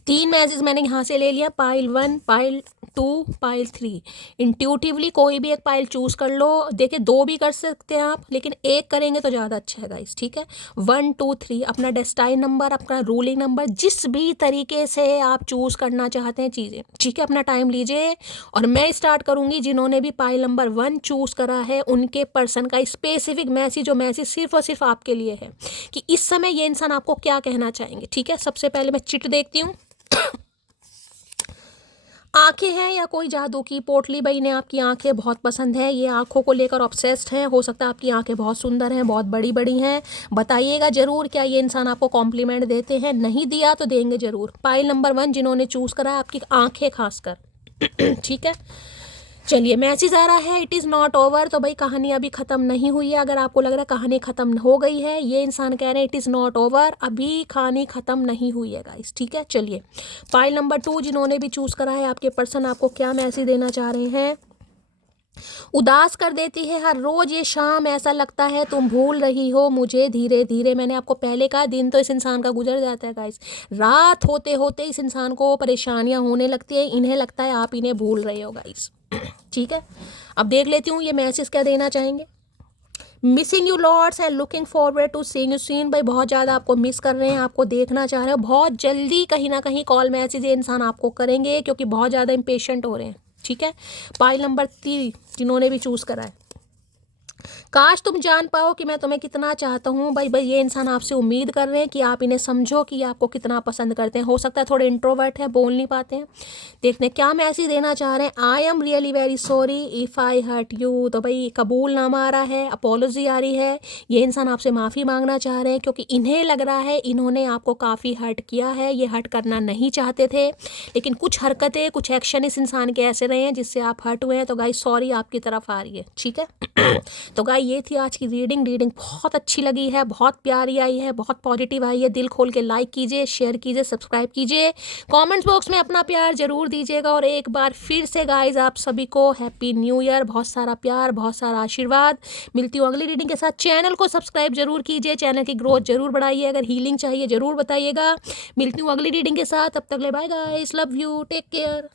3 मैसेज मैंने यहाँ से ले लिया, पाइल 1, पाइल 2, पाइल 3। इंट्यूटिवली कोई भी एक पाइल चूज कर लो। देखिए 2 भी कर सकते हैं आप, लेकिन 1 करेंगे तो ज़्यादा अच्छा है गाइस, ठीक है। 1 2 3 अपना डेस्टाइन नंबर, अपना रूलिंग नंबर, जिस भी तरीके से आप चूज करना चाहते हैं चीज़ें, ठीक है। अपना टाइम लीजिए और मैं स्टार्ट करूँगी। जिन्होंने भी पाइल नंबर 1 चूज करा है उनके पर्सन का स्पेसिफिक मैसेज, जो मैसेज सिर्फ और सिर्फ आपके लिए है कि इस समय ये इंसान आपको क्या कहना चाहेंगे, ठीक है। सबसे पहले मैं चिट देखती हूँ। आंखें हैं या कोई जादू की पोटली, भाई ने आपकी आंखें बहुत पसंद है, ये आंखों को लेकर ऑब्सेस्ड हैं। हो सकता है आपकी आंखें बहुत सुंदर हैं, बहुत बड़ी बड़ी हैं। बताइएगा जरूर क्या ये इंसान आपको कॉम्प्लीमेंट देते हैं, नहीं दिया तो देंगे जरूर। पाइल नंबर 1 जिन्होंने चूज करा है, आपकी आंखें खासकर ठीक है। चलिए मैसेज आ रहा है, इट इज़ नॉट ओवर। तो भाई कहानी अभी ख़त्म नहीं हुई है। अगर आपको लग रहा है कहानी ख़त्म हो गई है, ये इंसान कह रहे हैं इट इज़ नॉट ओवर, अभी कहानी ख़त्म नहीं हुई है गाइस, ठीक है। चलिए फाइल नंबर 2 जिन्होंने भी चूज़ करा है, आपके पर्सन आपको क्या मैसेज देना चाह रहे हैं। उदास कर देती है हर रोज़ ये शाम, ऐसा लगता है तुम भूल रही हो मुझे धीरे धीरे। मैंने आपको पहले कहा दिन तो इस इंसान का गुजर जाता है गाइस, रात होते होते इस इंसान को परेशानियां होने लगती है, इन्हें लगता है आप इन्हें भूल रहे हो गाइस, ठीक है। अब देख लेती हूँ ये मैसेज क्या देना चाहेंगे। Missing you lots and looking forward to seeing you soon. भाई बहुत ज़्यादा आपको मिस कर रहे हैं, आपको देखना चाह रहे हो। बहुत जल्दी कहीं ना कहीं कॉल मैसेज ये इंसान आपको करेंगे, क्योंकि बहुत ज़्यादा इम्पेशेंट हो रहे हैं, ठीक है। पाइल नंबर 3 जिन्होंने भी चूज़ करा है, काश तुम जान पाओ कि मैं तुम्हें कितना चाहता हूँ। भाई ये इंसान आपसे उम्मीद कर रहे हैं कि आप इन्हें समझो कि ये आपको कितना पसंद करते हैं। हो सकता है थोड़े इंट्रोवर्ट है, बोल नहीं पाते हैं। देखने क्या मैसेज देना चाह रहे हैं। I am really very sorry if I hurt you. तो भाई कबूलनामा आ रहा है, अपॉलॉजी आ रही है। ये इंसान आपसे माफ़ी मांगना चाह रहे हैं, क्योंकि इन्हें लग रहा है इन्होंने आपको काफ़ी हर्ट किया है। ये हर्ट करना नहीं चाहते थे, लेकिन कुछ हरकतें, कुछ एक्शन इस इंसान के ऐसे रहे हैं जिससे आप हर्ट हुए हैं। तो गाइस सॉरी आपकी तरफ आ रही है, ठीक है। तो गाइस ये थी आज की रीडिंग बहुत अच्छी लगी है, बहुत प्यारी आई है, बहुत पॉजिटिव आई है। दिल खोल के लाइक कीजिए, शेयर कीजिए, सब्सक्राइब कीजिए, कमेंट्स बॉक्स में अपना प्यार जरूर दीजिएगा। और एक बार फिर से गाइस आप सभी को हैप्पी न्यू ईयर, बहुत सारा प्यार, बहुत सारा आशीर्वाद। मिलती हूँ अगली रीडिंग के साथ। चैनल को सब्सक्राइब जरूर कीजिए, चैनल की ग्रोथ जरूर बढ़ाइए। अगर हीलिंग चाहिए जरूर बताइएगा। मिलती हूँ अगली रीडिंग के साथ, तब तक ले bye guys, love you, take care.